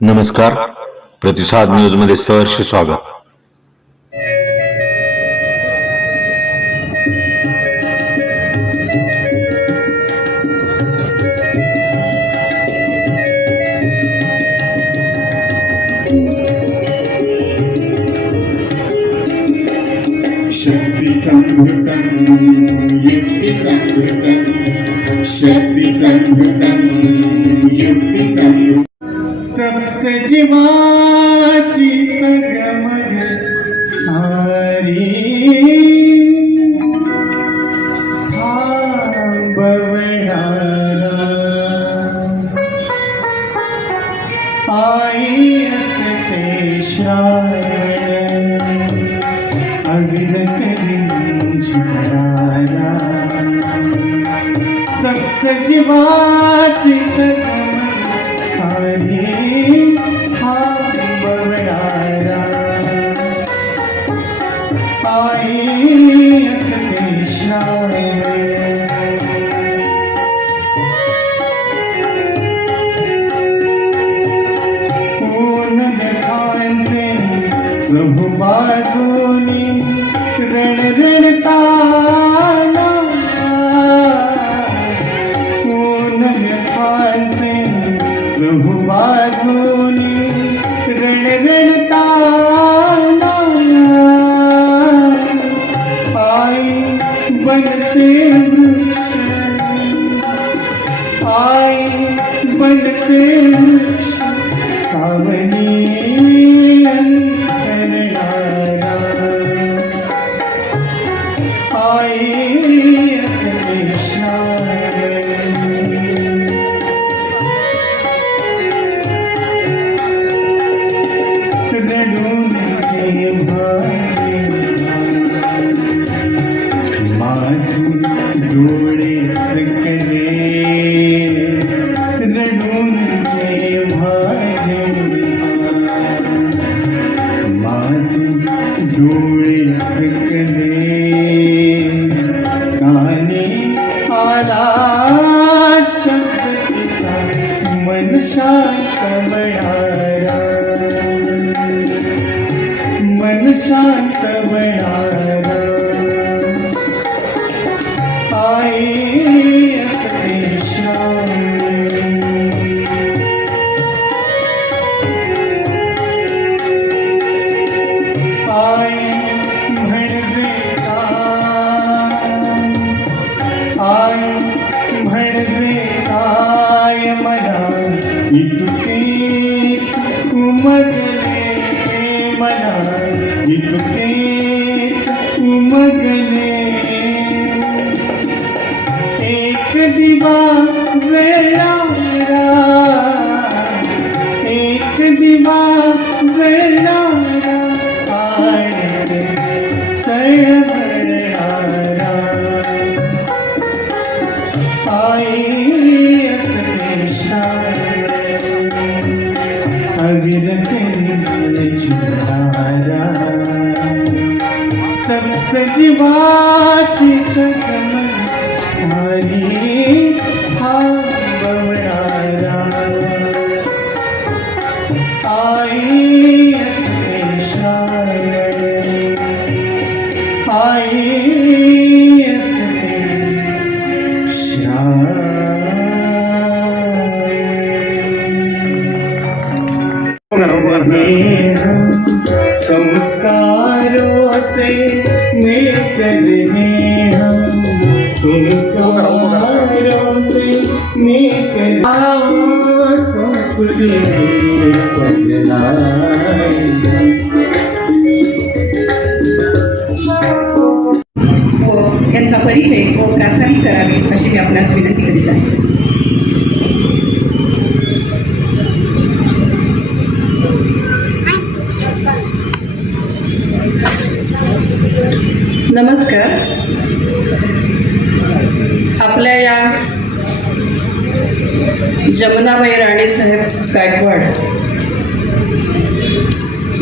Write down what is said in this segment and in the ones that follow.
नमस्कार. प्रतिसाद न्यूज मध्ये सहर्ष स्वागत. शक्ति संभृतं युक्ति संभृतं शक्ति संभृतं युक्ति संभृतं तप्त जीवाची तगमग सारी थांबवणारा आई असते श्रावण अविरत रिंझणारा तप्त जीवाची तगमग सारी थांबवणारा आई असते श्रावण चहुबाजूनी रणरणताना ऊन व्यथांचे चहुबाजूनी रणरणताना आई बनते वृक्ष आई बनते वृक्ष सावनी डोळे थकले रडूनचे भाजे माझे डोळे थकले कानी आला शब्दचा मन शांत बळारा मन शांत बळारा आई असते श्रावण आई म्हणजे आई म्हणजे काय मला इतकेच उमगले मला इतकेच उमगले एक दिवा जळणारा एक दिवा जळणारा आणि तळमळणारा आई असते श्रावण अविरत रिंझणारा तप्त जीवाची तगमग सारी थांबवणारा आई असते श्रावण आई असते श्रावण संस्कारों से निकले हम संस्कारों से निकले संस्कृति व यांचा परिचय व प्रास्ताविक करावे अशी मी आपणास विनंती करीत आहे. नमस्कार. आपल्या या जमुनाबाई राणीसाहेब गायकवाड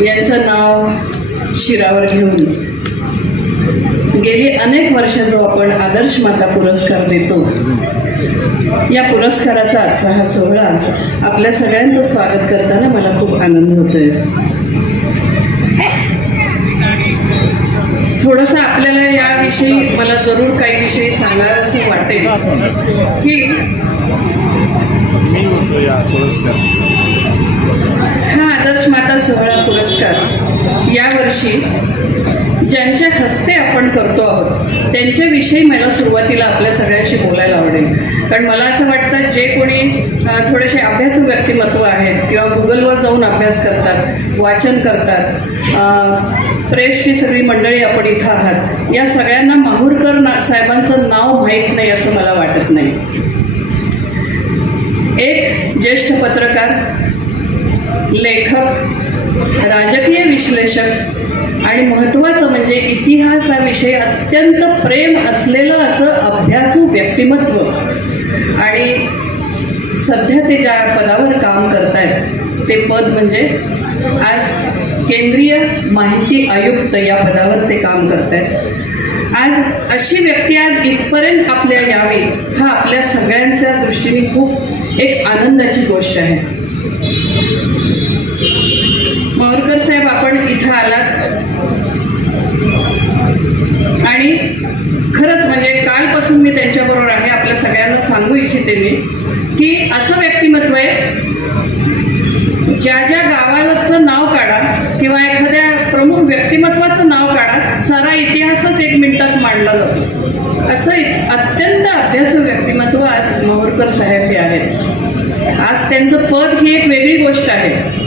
यांचं नाव शिरावर घेऊन गेली अनेक वर्ष जो आपण आदर्श माता पुरस्कार देतो, या पुरस्काराचा आजचा हा सोहळा आपल्या सगळ्यांचं स्वागत करताना मला खूप आनंद होतोय. थोडंसं आपल्याला याविषयी मला जरूर काही विषयी सांगावंसं वाटेल की हा आदर्श माता सोहळा पुरस्कार यावर्षी ज्यांच्या हस्ते आपण करतो आहोत त्यांच्याविषयी मला सुरुवातीला आपल्या सगळ्यांशी बोलायला आवडेल. कारण मला असं वाटतं जे कोणी थोडेसे अभ्यासू व्यक्तिमत्व आहेत किंवा गुगलवर जाऊन अभ्यास करतात, वाचन करतात, प्रेसची सगळी मंडळी आपण इथं आहात, या सगळ्यांना माहूरकर साहेबांचं नाव माहीत नाही असं मला वाटत नाही. एक ज्येष्ठ पत्रकार, लेखक, राजकीय विश्लेषक आणि महत्त्वाचं म्हणजे इतिहास हा विषय अत्यंत प्रेम असलेलं असं अभ्यासू व्यक्तिमत्व, आणि सध्या ते ज्या पदावर काम करतायत ते पद म्हणजे आज केंद्रीय माहिती आयुक्त या पदावर ते काम करतायत. आज अशी व्यक्ती आज इथपर्यंत आपल्या यावी हा आपल्या सगळ्यांच्या दृष्टीने खूप एक आनंदाची गोष्ट आहे. माहूरकर साहेब, आपण इथं आलात आणि खरंच म्हणजे कालपासून मी त्यांच्याबरोबर आहे. आपल्या सगळ्यांना सांगू इच्छिते मी की असं व्यक्तिमत्व आहे ज्या ज्या गावाचं नाव काढा किंवा एखाद्या प्रमुख व्यक्तिमत्वाचं नाव काढा, सारा इतिहासच 1 मिनिटात मांडला जातो. असं अत्यंत अभ्यासू व्यक्तिमत्व आज माहूरकर साहेब हे आहेत. आज त्यांचं पद ही एक वेगळी गोष्ट आहे.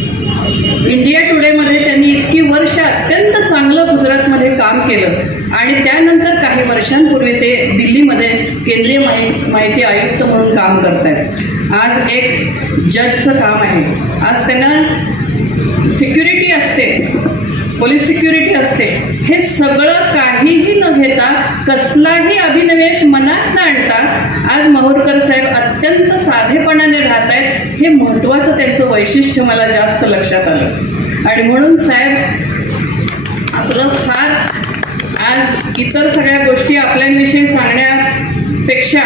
इंडिया टुडेमध्ये त्यांनी इतकी वर्ष अत्यंत चांगलं गुजरातमध्ये काम केलं आणि त्यानंतर काही वर्षांपूर्वी ते दिल्लीमध्ये केंद्रीय माहिती आयुक्त म्हणून काम करत आहेत. आज एक जजचं काम आहे. आज त्यांना सिक्युरिटी असते, पोलीस सिक्युरिटी असते. हे सगळं काहीही न घेता, कसलाही अभिनिवेश मनात न आणता आज माहूरकर साहेब अत्यंत साधेपणाने राहत आहेत. हे महत्त्वाचं त्यांचं वैशिष्ट्य मला जास्त लक्षात आलं. आणि म्हणून साहेब आपलं फार आज इतर सगळ्या गोष्टी आपल्याविषयी सांगण्यापेक्षा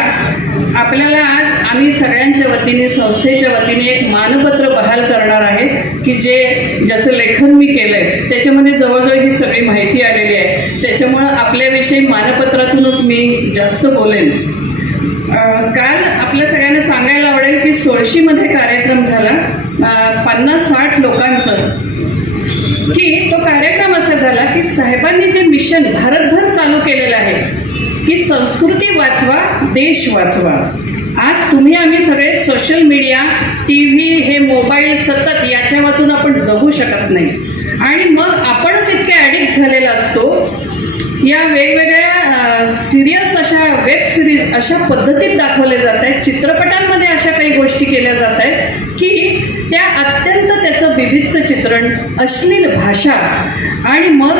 आपल्याला आज आम्ही सगळ्यांच्या वतीने, संस्थेच्या वतीने एक मानपत्र बहाल करणार आहे की ज्याचं लेखन मी केलं आहे त्याच्यामध्ये जवळजवळ ही सगळी माहिती आलेली आहे. त्याच्यामुळं आपल्याविषयी मानपत्रातूनच मी जास्त बोलेन. काल आपल्या सगळ्यांना सांगायला आवडेल की 16मध्ये कार्यक्रम झाला 50-60 लोकांचं, की तो कार्यक्रम असा झाला की साहेबांनी जे मिशन भारतभर चालू केलेलं आहे की संस्कृती वाचवा, देश वाचवा. आज तुम्ही आम्ही सगळे सोशल मीडिया, TV, हे मोबाईल सतत याच्या वाचून आपण जगू शकत नाही. आणि मग आपणच इतके ॲडिक्ट झालेला असतो. या वेगवेगळ्या सिरियल्स, अशा वेब सिरीज अशा पद्धतीत दाखवले जात आहेत, चित्रपटांमध्ये अशा काही गोष्टी केल्या जात आहेत की त्या अत्यंत त्याचं विविध चित्रण, अश्लील भाषा, आणि मग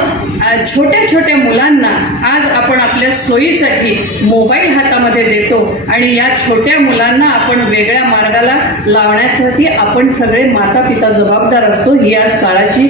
छोट्या छोट्या मुलांना आज आपण आपल्या सोयीसाठी मोबाईल हातामध्ये देतो आणि या छोट्या मुलांना आपण वेगळ्या मार्गाला लावण्यासाठी आपण सगळे माता पिता जबाबदार असतो. ही आज काळाची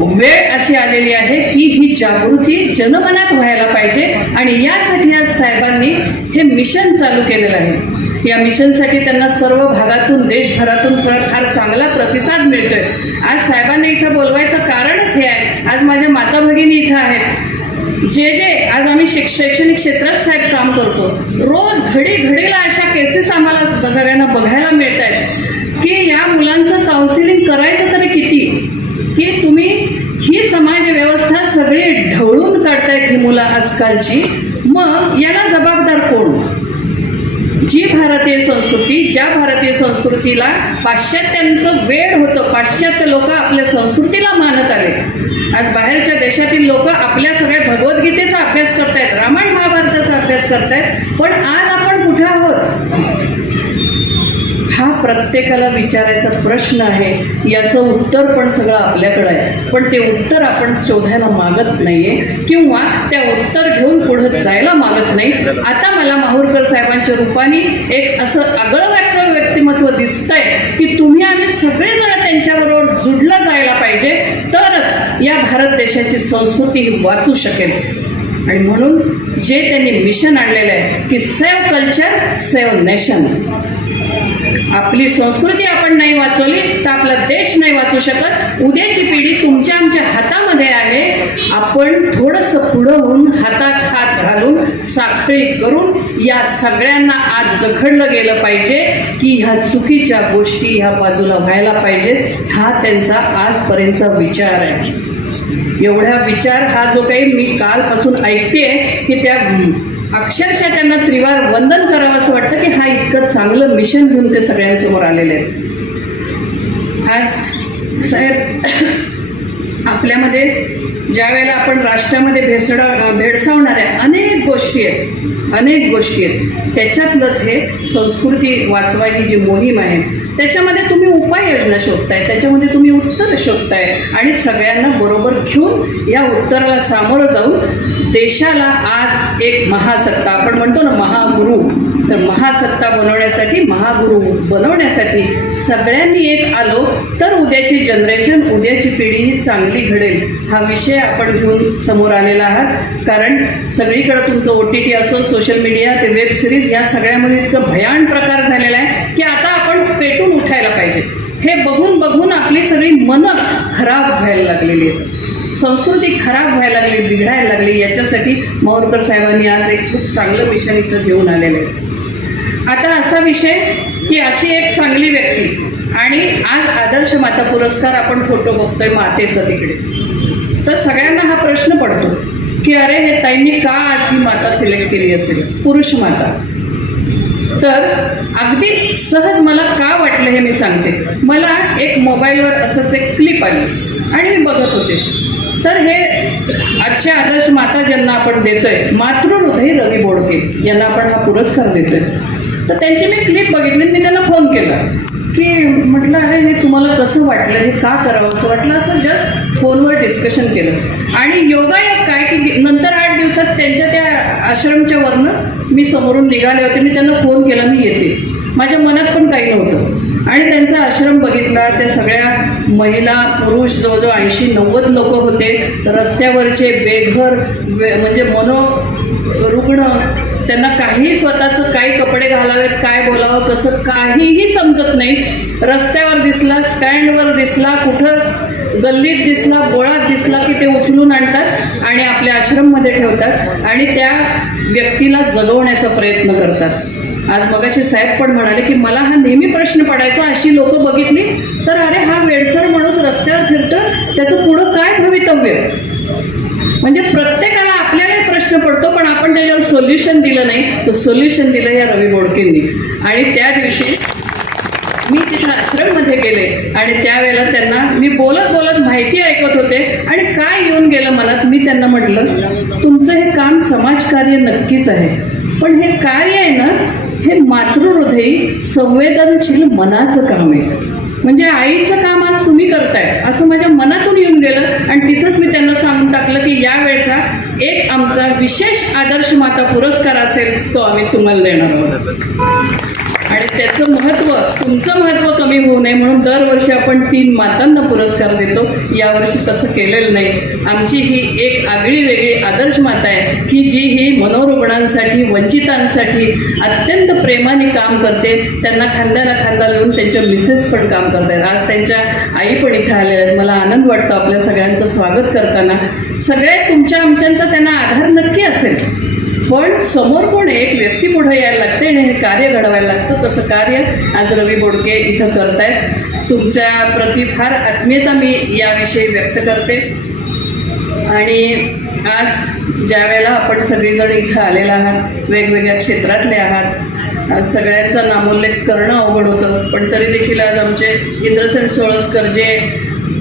वेळ अशी आलेली आहे की ही जागृती जनमनात व्हायला पाहिजे आणि यासाठी आज साहेबांनी हे मिशन चालू केलेलं आहे. या मिशनसाठी त्यांना सर्व भागातून, देशभरातून फार चांगला प्रतिसाद मिळतोय. आज साहेबांना इथं बोलवायचं कारणच हे आहे. आज माझ्या माता भगिनी इथं आहेत, जे आज आम्ही शैक्षणिक क्षेत्रात साहेब काम करतो. रोज घडीला अशा केसेस आम्हाला सगळ्यांना बघायला मिळत आहेत की या मुलांचं काउन्सिलिंग करायचं तरी किती, की तुम्ही ही समाज व्यवस्था सगळी ढवळून काढतायत ही मुलं आजकालची. मग याला जबाबदार कोण? जी भारतीय संस्कृती, ज्या भारतीय संस्कृतीला पाश्चात्यांचं वेड होतं, पाश्चात्य लोक आपल्या संस्कृतीला मानत आले. आज बाहेरच्या देशातील लोक आपल्या सगळ्या भगवद्गीतेचा अभ्यास करतायत, रामायण महाभारताचा अभ्यास करतायत, पण आज आपण कुठे आहोत हा प्रत्येकाला विचारायचा प्रश्न आहे. याचं उत्तर पण सगळं आपल्याकडं आहे, पण ते उत्तर आपण शोधायला मागत नाहीये किंवा त्या उत्तर घेऊन पुढे जायला मागत नाही. आता मला माहूरकर साहेबांच्या रूपाने एक असं आगळं व्यक्तिमत्व दिसतंय की तुम्ही आम्ही सगळेजण त्यांच्याबरोबर जुडलं जायला पाहिजे, तरच या भारत देशाची संस्कृती ही वाचू शकेल. आणि म्हणून जे त्यांनी मिशन आणलेलं आहे की सेव्ह कल्चर सेव्ह नेशन. आपली संस्कृती आपण नाही वाचवली तर आपला देश नाही वाचू शकत. उद्याची पिढी तुमच्या आमच्या हातामध्ये आहे. आपण थोडंसं पुढं होऊन हातात हात घालून साखळी करून या सगळ्यांना आज जखडलं गेलं पाहिजे की ह्या चुकीच्या गोष्टी ह्या बाजूला व्हायला पाहिजेत. हा त्यांचा आजपर्यंतचा विचार आहे. एवढा विचार हा जो काही मी कालपासून ऐकते की त्या अक्षरशः त्यांना त्रिवार वंदन करावं असं वाटतं की हा इतकं चांगलं मिशन घेऊन ते सगळ्यांसमोर आलेले आहेत. आज साहेब आपल्यामध्ये ज्या वेळेला आपण राष्ट्रामध्ये भेडसावणाऱ्या अनेक गोष्टी आहेत त्याच्यातलंच हे संस्कृती वाचवा ही जी मोहीम आहे त्याच्यामध्ये तुम्ही उपाययोजना शोधताय, त्याच्यामध्ये तुम्ही उत्तरं शोधताय आणि सगळ्यांना बरोबर घेऊन या उत्तराला सामोरं जाऊन देशाला आज एक महासत्ता आपण म्हणतो ना महागुरु, तर महासत्ता बनवण्यासाठी महागुरु बनवण्यासाठी सगळ्यांनी एक आलो तर उद्याची जनरेशन उद्याची पिढी ही चांगली घडेल. हा विषय आपण घेऊन समोर आलेला आहात. कारण सगळीकडे तुमचं OTT असो, सोशल मीडिया ते वेब सिरीज या सगळ्यामध्ये इतकं भयान प्रकार झालेला आहे की आता आपण पेटून उठायला पाहिजे. हे बघून बघून आपली सगळी मनं खराब व्हायला लागलेली आहेत, संस्कृती खराब व्हायला लागली, बिघडायला लागली. याच्यासाठी माहूरकर साहेबांनी आज एक खूप चांगलं मिशन इथं घेऊन आलेलं आहे. आता असा विषय की अशी एक चांगली व्यक्ती आणि आज आदर्श माता पुरस्कार आपण फोटो बघतोय मातेचा तिकडे, तर सगळ्यांना हा प्रश्न पडतो की अरे हे ताईंनी का आज ही माता सिलेक्ट केली असेल, पुरुष माता. तर अगदी सहज मला का वाटलं हे मी सांगते. मला एक मोबाईलवर असंच एक क्लिप आली आणि मी बघत होते. तर हे आजच्या आदर्श माता ज्यांना आपण देतोय, मातृहृदय रवी बोडके यांना आपण हा पुरस्कार देतोय. तर त्यांची मी क्लिप बघितली, मी त्यांना फोन केला की म्हटलं अरे हे तुम्हाला कसं वाटलं, हे का करावं असं वाटलं. असं जस्ट फोनवर डिस्कशन केलं आणि योगायोग काय की नंतर 8 दिवसात त्यांच्या त्या आश्रमच्या वरनं मी समोरून निघाले होते. मी त्यांना फोन केला मी येते, माझ्या मनात पण काही नव्हतं आणि त्यांचा आश्रम बघितला. त्या सगळ्या महिला पुरुष जवळजवळ 80-90 लोक होते. रस्त्यावरचे बेघर म्हणजे मनोरुग्ण, त्यांना काही स्वतःचं काय कपडे घालावेत, काय बोलावं, कसं काहीही समजत नाही. रस्त्यावर दिसला, स्टँडवर दिसला, कुठं गल्लीत दिसला, बोळात दिसला की ते उचलून आणतात आणि आपल्या आश्रममध्ये ठेवतात आणि त्या व्यक्तीला जगवण्याचा प्रयत्न करतात. आज मगाशी साहेब पण म्हणाले की मला हा नेहमी प्रश्न पडायचा, अशी लोक बघितली तर अरे हा वेडसर माणूस रस्त्यावर फिरतो, त्याचं पुढं काय भवितव्य. म्हणजे प्रत्येकाला आपल्याला प्रश्न पडतो पण आपण त्याच्यावर सोल्युशन दिलं नाही. तर सोल्युशन दिलं या रवी बोडकेंनी. आणि त्या दिवशी मी तिथं आश्रममध्ये गेले आणि त्यावेळेला त्यांना मी बोलत बोलत माहिती ऐकत होते आणि काय येऊन गेलं मनात. मी त्यांना म्हटलं तुमचं हे काम समाजकार्य नक्कीच आहे, पण हे कार्य आहे ना हे मातृहृदयी संवेदनशील मनाचं काम आहे. म्हणजे आईचं काम आज तुम्ही करताय असं माझ्या मनातून येऊन गेलं आणि तिथंच मी त्यांना सांगून टाकलं की यावेळचा एक आमचा विशेष आदर्श माता पुरस्कार असेल तो आम्ही तुम्हाला देणार आहोत. आणि त्याचं महत्त्व, तुमचं महत्त्व कमी होऊ नये म्हणून दरवर्षी आपण 3 मातांना पुरस्कार देतो. यावर्षी तसं केलेलं नाही. आमची ही एक आगळी वेगळी आदर्श माता आहे की जी ही मनोरुग्णांसाठी, वंचितांसाठी अत्यंत प्रेमाने काम करते. त्यांना खांद्याला खांदा लावून त्यांच्या मिसेस पण काम करतात. आज त्यांच्या आई पण इथं आल्या आहेत. मला आनंद वाटतो आपल्या सगळ्यांचं स्वागत करताना. सगळे तुमच्या आमच्यांचा त्यांना आधार नक्की असेल, पण समोर कोण एक व्यक्ती पुढे यायला लागते आणि हे कार्य घडवायला लागतं. तसं कार्य आज रवी बोडके इथं करतायत. तुमच्या प्रति फार आत्मीयता मी याविषयी व्यक्त करते. आणि आज ज्या वेळेला आपण सगळीजण इथं आलेला आहात, वेगवेगळ्या क्षेत्रातले आहात, सगळ्यांचा नामोल्लेख करणं अवघड होतं, पण तरी देखील आज आमचे इंद्रसेन सोळसकर जे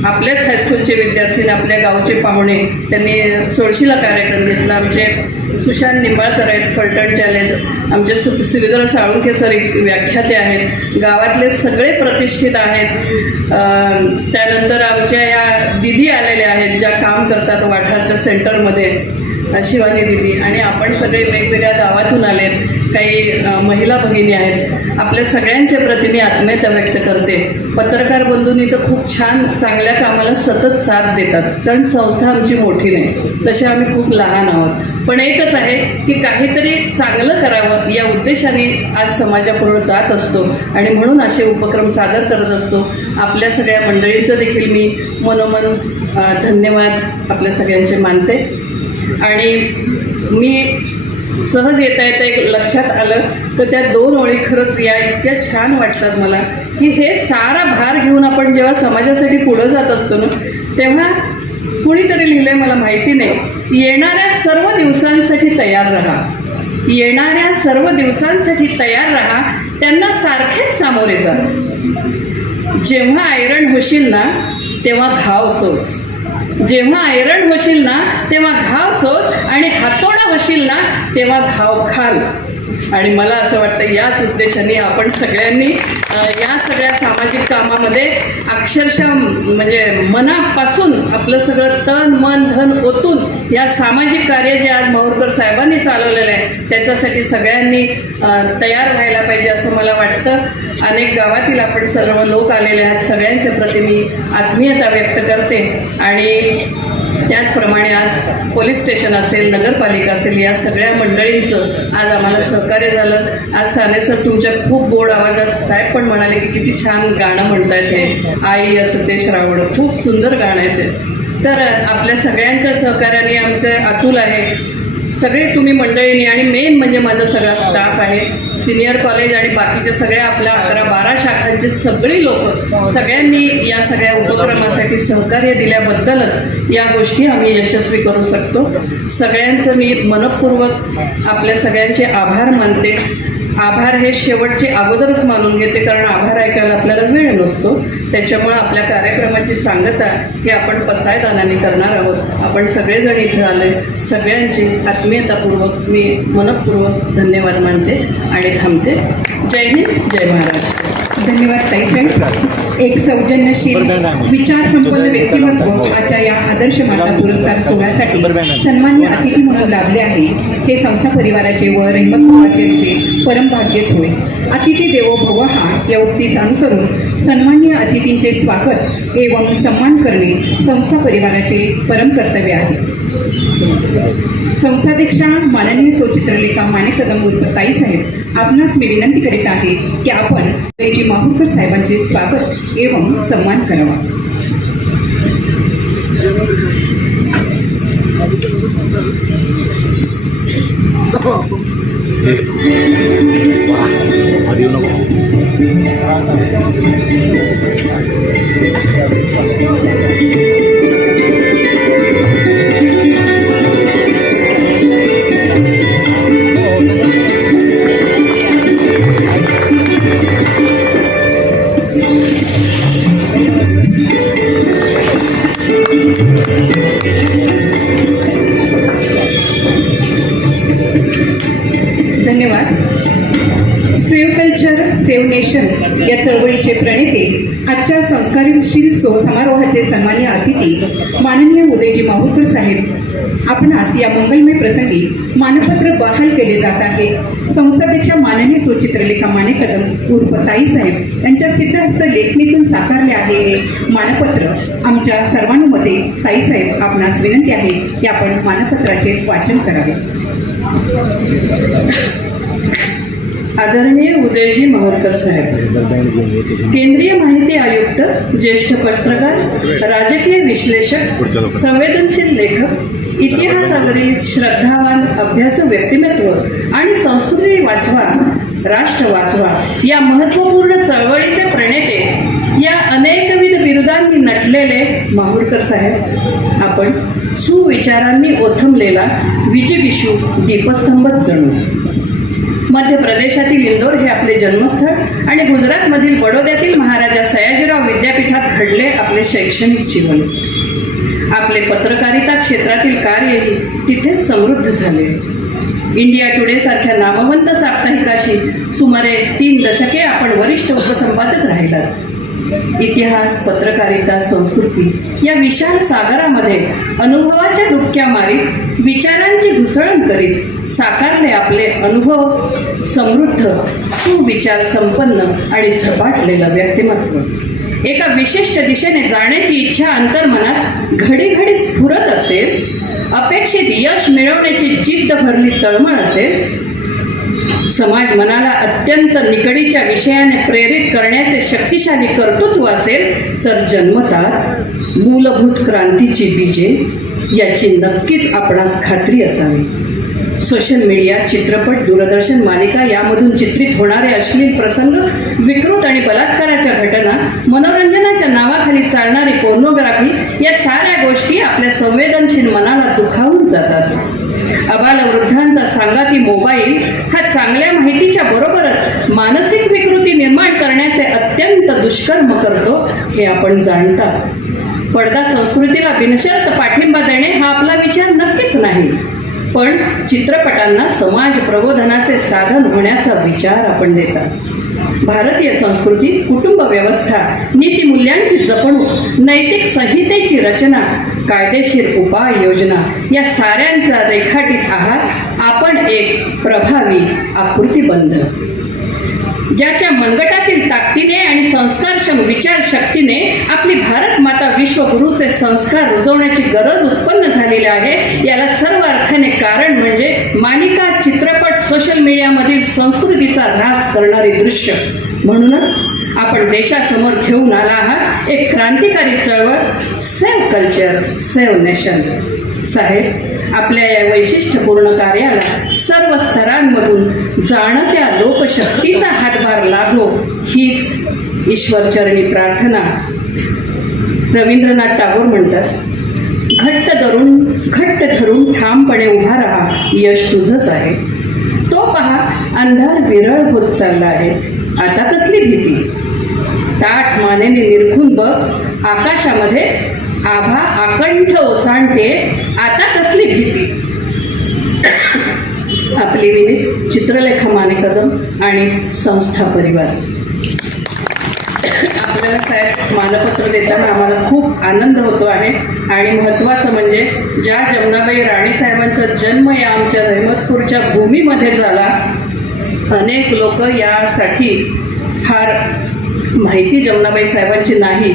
आपल्याच हायस्कूलचे विद्यार्थी, आपल्या गावचे पाहुणे, त्यांनी सोळशीला कार्यक्रम घेतला. आमचे सुशांत निंबाळकर आहेत, फलटणचे आलेत. आमचे श्रीधर साळुंखे सर एक व्याख्याते आहेत. गावातले सगळे प्रतिष्ठित आहेत. त्यानंतर आमच्या या दिदी आलेल्या आहेत ज्या काम करतात वाठारच्या सेंटरमध्ये. शिवानी दिदी आणि आपण सगळे वेगवेगळ्या गावातून आलेत, काही महिला भगिनी आहेत, आपल्या सगळ्यांच्या प्रती मी आत्मीयता व्यक्त करते. पत्रकार बंधूंनी तर खूप छान चांगल्या कामाला सतत साथ देतात, कारण संस्था आमची मोठी नाही, तसे आम्ही खूप लहान आहोत. पण एकच आहे की काहीतरी चांगलं करावं या उद्देशाने आज समाजापुढे जात असतो आणि म्हणून असे उपक्रम सादर करत असतो. आपल्या सगळ्या मंडळींचं देखील मी मनोमन धन्यवाद आपल्या सगळ्यांचे मानते. आणि मी सहज येता एक लक्षात आलं तर त्या 2 ओळी खरंच या इतक्या छान वाटतात मला, की हे सारा भार घेऊन आपण जेव्हा समाजासाठी पुढं जात असतो ना, तेव्हा कुणीतरी लिहिलंय मला माहिती नाही, येणाऱ्या सर्व दिवसांसाठी तयार राहा, येणाऱ्या सर्व दिवसांसाठी तयार राहा, त्यांना सारखेच सामोरे जा. जेव्हा ऐरण होशील ना तेव्हा घाव सोस, जेव्हा ऐरण होशील ना तेव्हा घाव सोस, आणि हातोडा होशील ना तेव्हा घाव खाल. आणि मला असं वाटतं याच उद्देशाने आपण सगळ्यांनी या सगळ्या सामाजिक कामामध्ये अक्षरशः म्हणजे मनापासून आपलं सगळं तन मन धन ओतून या सामाजिक कार्य जे आज माहूरकर साहेबांनी चालवलेलं आहे त्याच्यासाठी सगळ्यांनी तयार व्हायला पाहिजे असं मला वाटतं. अनेक गावातील आपण सर्व लोक आलेले आहेत, सगळ्यांच्या प्रती मी आत्मीयता व्यक्त करते. आणि त्याचप्रमाणे आज पोलीस स्टेशन असेल, नगरपालिका असेल, या सगळ्या मंडळींचं आज आम्हाला सहकार्य झालं. आज साने सर तुमच्या खूप गोड आवाजात साहेब पण म्हणाले की किती छान गाणं म्हणतायत हे, आई असं ते श्रावण, खूप सुंदर गाणं आहे ते. तर आपल्या सगळ्यांच्या सहकार्याने आमचं अतुल आहे, सगळे तुम्ही मंडळींनी, आणि मेन म्हणजे माझा सगळा स्टाफ आहे, सिनियर कॉलेज आणि बाकीचे सगळ्या आपल्या 11-12 शाखांचे सगळी लोक, सगळ्यांनी या सगळ्या उपक्रमासाठी सहकार्य दिल्याबद्दलच या गोष्टी आम्ही यशस्वी करू शकतो. सगळ्यांचं मी मनपूर्वक आपल्या सगळ्यांचे आभार मानते. आभार हे शेवटचे अगोदरच मानून घेते, कारण आभार ऐकायला आपल्याला वेळ नसतो. त्याच्यामुळं आपल्या कार्यक्रमाची सांगता ही आपण पसायदानाने करणार आहोत. आपण सगळेजण इथे आले, सगळ्यांची आत्मीयतापूर्वक मी मनपूर्वक धन्यवाद मानते आणि थांबते. जय हिंद, जय महाराष्ट्र. धन्यवाद ताईसाहेब. एक सौजन्यशील विचारसंपन्न व्यक्तिमत्व आजच्या या आदर्श माता पुरस्कार सोहळ्यासाठी सन्मान्य अतिथी म्हणून लाभले आहे. हे संस्था परिवाराचे व रहिमतचे परमभाग्यच होय. अतिथी देवो भव हा या उक्तीस अनुसरून सन्मान्य अतिथींचे स्वागत एवं सन्मान करणे संस्था परिवाराचे परम कर्तव्य आहे. संस्थाध्यक्षा माननीय सौचित्रलेखा माणिक कदम उर्फ ताईसाहेब, आपणास मी विनंती करीत आहे की आपण उदयजी माहूरकर साहेबांचे स्वागत एवं सन्मान करावा. धन्यवाद. सेव्ह कल्चर सेव्ह नेशन या चळवळीचे प्रणेते, आजच्या संस्कारशील समारोहाचे सन्मान्य अतिथी माननीय उदयजी माहूरकर साहेब, आपणास या मंगलमय प्रसंगी मानपत्र बहाल केले जात आहे. संस्थाध्यक्षा माननीय सुचित्रलेखा माणिक कदम उर्फ ताईसाहेब यांच्या सिद्धहस्त लेखणीतून साकारले आहे हे मानपत्र आमच्या सर्वानुमते ताईसाहेब, आपणास विनंती आहे की आपण मानपत्राचे वाचन करावे. आदरणीय उदयजी माहूरकर साहेब, केंद्रीय माहिती आयुक्त, ज्येष्ठ पत्रकार, राजकीय विश्लेषक, संवेदनशील लेखक, इतिहासावरील श्रद्धावान अभ्यासू व्यक्तिमत्व आणि संस्कृती वाचवा राष्ट्र वाचवा या महत्त्वपूर्ण चळवळीचे प्रणेते, या अनेकविध बिरुदांनी नटलेले माहूरकर साहेब, आपण सुविचारांनी ओथंबलेला विजिगिषू दीपस्तंभच जणू. मध्य प्रदेशातील इंदोर हे आपले जन्मस्थळ आणि गुजरातमधील बडोद्यातील महाराजा सयाजीराव विद्यापीठात घडले आपले शैक्षणिक जीवन. आपले पत्रकारिता क्षेत्रातील कार्यही तिथेच समृद्ध झाले. इंडिया टुडे सारख्या नामवंत साप्ताहिकाशी सुमारे 3 दशके आपण वरिष्ठ उपसंपादक राहिलात. इतिहास, पत्रकारिता, संस्कृती या विशाल सागरामध्ये अनुभवाच्या डुबक्या मारीत विचारांची घुसळण करीत साकारले आपले अनुभव समृद्ध, सुविचार संपन्न आणि झपाटलेलं व्यक्तिमत्व। एका विशिष्ट दिशेने जाण्याची इच्छा अंतर्मनात घडी घडी स्फुरत असेल, अपेक्षित यश मिळवण्याची जिद्द भरली तळमळ असेल, समाज मनाला अत्यंत निकडीच्या विषयाने प्रेरित करण्याचे शक्तिशाली कर्तृत्व असेल, तर जन्मतात मूलभूत क्रांतीची बीजे याची नक्कीच आपणास खात्री असावी। सोशल मीडिया, चित्रपट, दूरदर्शन मालिका यामधून चित्रित होणारे अश्लील प्रसंग, विकृत आणि बलात्काराच्या घटना, मनोरंजनाच्या नावाखाली चालणारी पोर्नोग्राफी या साऱ्या गोष्टी आपल्या संवेदनशील मनाला दुखावून जातात। अबालवृद्धांचा सांगाती मोबाईल हा चांगल्या माहितीच्या बरोबरच मानसिक विकृती निर्माण करण्याचे अत्यंत दुष्कर्म करतो हे आपण जाणता। पडदा संस्कृतीला बिनशर्त पाठिंबा देणे हा आपला विचार नक्कीच नाही, पण चित्रपटांना समाज प्रबोधनाचे साधन होण्याचा विचार आपण देतात। भारतीय संस्कृती, कुटुंब व्यवस्था, नीतिमूल्यांची जपणूक, नैतिक संहितेची रचना, कायदेशीर उपाययोजना या साऱ्यांचा रेखाटित आहात आपण एक प्रभावी आकृतिबंध। ज्याच्या मनगटातील ताकदीने आणि संस्कारक्षम विचारशक्तीने आपली भारत माता विश्वगुरूचे संस्कार रुजवण्याची गरज उत्पन्न झालेली आहे, याला सर्व अर्थाने कारण म्हणजे मालिका, चित्रपट, सोशल मीडियामधील संस्कृतीचा ऱ्हास करणारी दृश्य। म्हणूनच आपण देशासमोर घेऊन आला आहात एक क्रांतिकारी चळवळ, सेव्ह कल्चर, सेव्ह नेशन। साहेब, आपल्या या वैशिष्ट्यपूर्ण कार्याला सर्व स्तरांमधून जाणत्या लोकशक्तीचा हातभार लाभो हीच ईश्वरचरणी प्रार्थना। रवींद्रनाथ टागोर म्हणतात, घट्ट धरून ठामपणे उभा राहा, यश तुझंच आहे। तो पहा अंधार विरळ होत चालला आहे, आता कसली भीती। ताठ मानेने निरखून बघ, आकाशामध्ये आभा आकंठ ओसांडते, आता कसली भीती। आपली विनीत, चित्रलेखा माने कदम आणि संस्था परिवार। आपल्याला साहेब मानपत्र देताना आम्हाला खूप आनंद होतो आहे आणि महत्त्वाचं म्हणजे ज्या जमनाबाई राणी साहेबांचा जन्म या आमच्या रहमतपूरच्या भूमीमध्ये झाला, अनेक लोक यासाठी फार माहिती जमनाबाई साहेबांची नाही,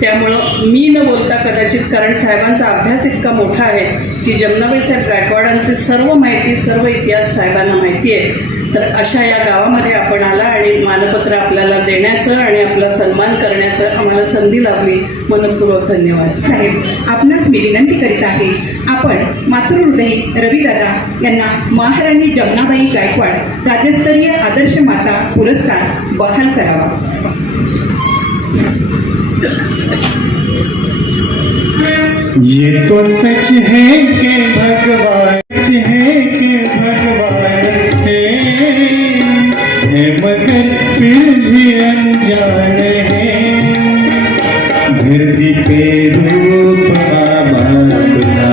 त्यामुळं मी न बोलता कदाचित, कारण साहेबांचा अभ्यास इतका मोठा आहे की जमनाबाई साहेब गायकवाडांचे सर्व माहिती, सर्व इतिहास साहेबांना माहिती आहे। तर अशा या गावामध्ये आपण आला आणि मानपत्र आपल्याला देण्याचं आणि आपला सन्मान करण्याचं आम्हाला संधी लाभली, मनपूर्वक धन्यवाद। साहेब, आपणास मी विनंती करीत आहे, आपण मातृहृदयी रविदादा यांना महाराणी जमनाबाई गायकवाड राज्यस्तरीय आदर्श माता पुरस्कार बहाल करावा। ये तो सच है कि भगवान है मगर फिर भी अनजान है। धरती पे रूप अपना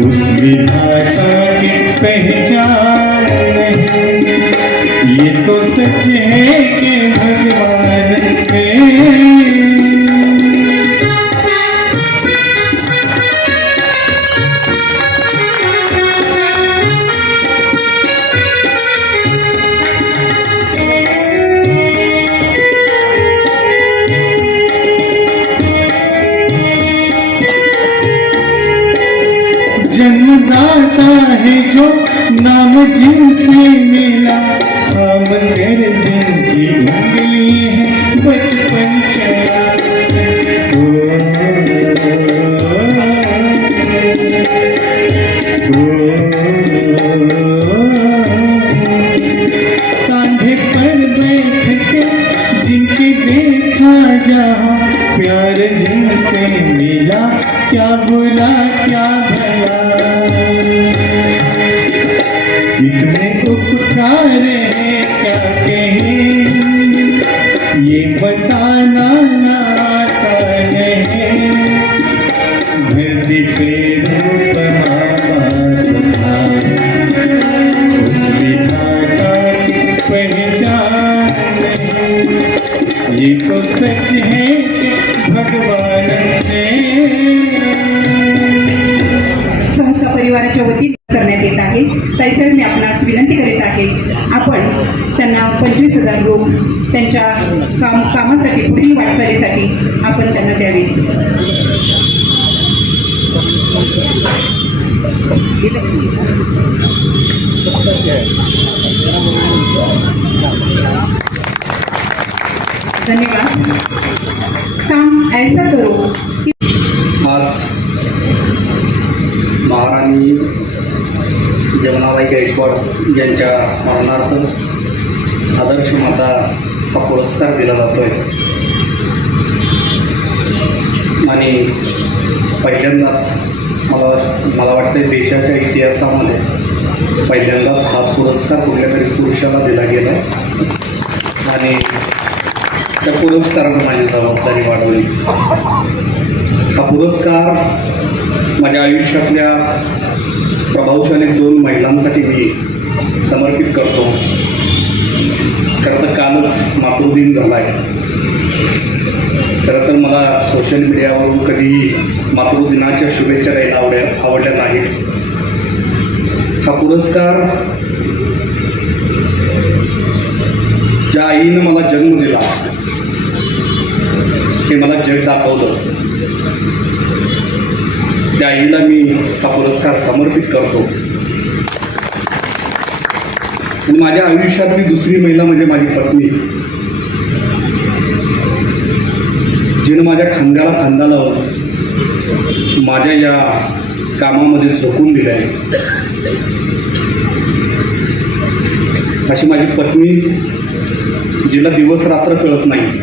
उस विधाता की पहचान है। ये तो सच है कि भगवान है। जन्मदाता है जो नाम जिनसे मिला, हम कर जिनकी उंगली है बचपन चला। कांधे पर बैठ के जिनके देखा जहाँ, प्यार जिनसे मिला, क्या बुला क्या भला। कितने उपकार हैं क्या कहें, ये बताना ना आसान है। धरती पे रूप माता उस विधाता की पहचान है। ये तो सच है कि भगवान है। संस्था समाजाच्या वतीने करण्यात येत आहे. ताईसाहेब, मी आपणास विनंती करीत आहे, आपण त्यांना 25,000 रोख त्यांच्या कामासाठी, पुढील वाटचालीसाठी आपण त्यांना द्यावे. धन्यवाद. काम ऐसा करो. आज महाराणी जमुनाबाई गायकवाड यांच्या स्मरणार्थ आदर्श माता हा पुरस्कार दिला जातोय आणि पहिल्यांदाच मला वाटतं देशाच्या इतिहासामध्ये पहिल्यांदाच हा पुरस्कार कुठल्या तरी पुरुषाला दिला गेला आणि त्या पुरस्कारानं माझी जबाबदारी वाढवली. हा पुरस्कार माझ्या आयुष्यातल्या प्रभावशाली 2 महिलांसाठी मी समर्पित करतो. खरं तर कालच मातृदिन झाला आहे. खरं तर मला सोशल मीडियावरून कधीही मातृदिनाच्या शुभेच्छा द्यायला आवडल्या नाहीत. हा पुरस्कार ज्या आईनं मला जन्म दिला, हे मला जग दाखवलं, त्या आईला मी हा पुरस्कार समर्पित करतो. आणि माझ्या आयुष्यातली दुसरी महिला म्हणजे माझी पत्नी, जिनं माझ्या खांद्याला खांदा लावून माझ्या या कामामध्ये झोकून दिलं आहे. अशी माझी पत्नी, जिला दिवस रात्र कळत नाही,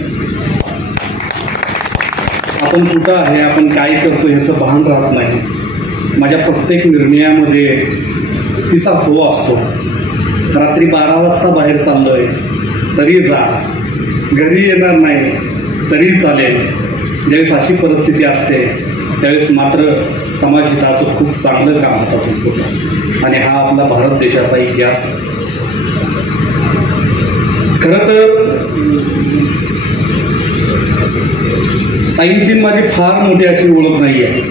आपण कुठं आहे, आपण काय करतो ह्याचं भान राहत नाही. माझ्या प्रत्येक निर्णयामध्ये तिचा हो असतो. रात्री 12 वाजता बाहेर चाललो आहे तरी जा, घरी येणार नाही तरी चालेल. ज्यावेळेस अशी परिस्थिती असते त्यावेळेस मात्र समाजहिताचं खूप चांगलं काम हातात होतं आणि हा आपला भारत देशाचा इतिहास. खरं तर ताईंची माझी फार मोठी अशी ओळख नाही आहे.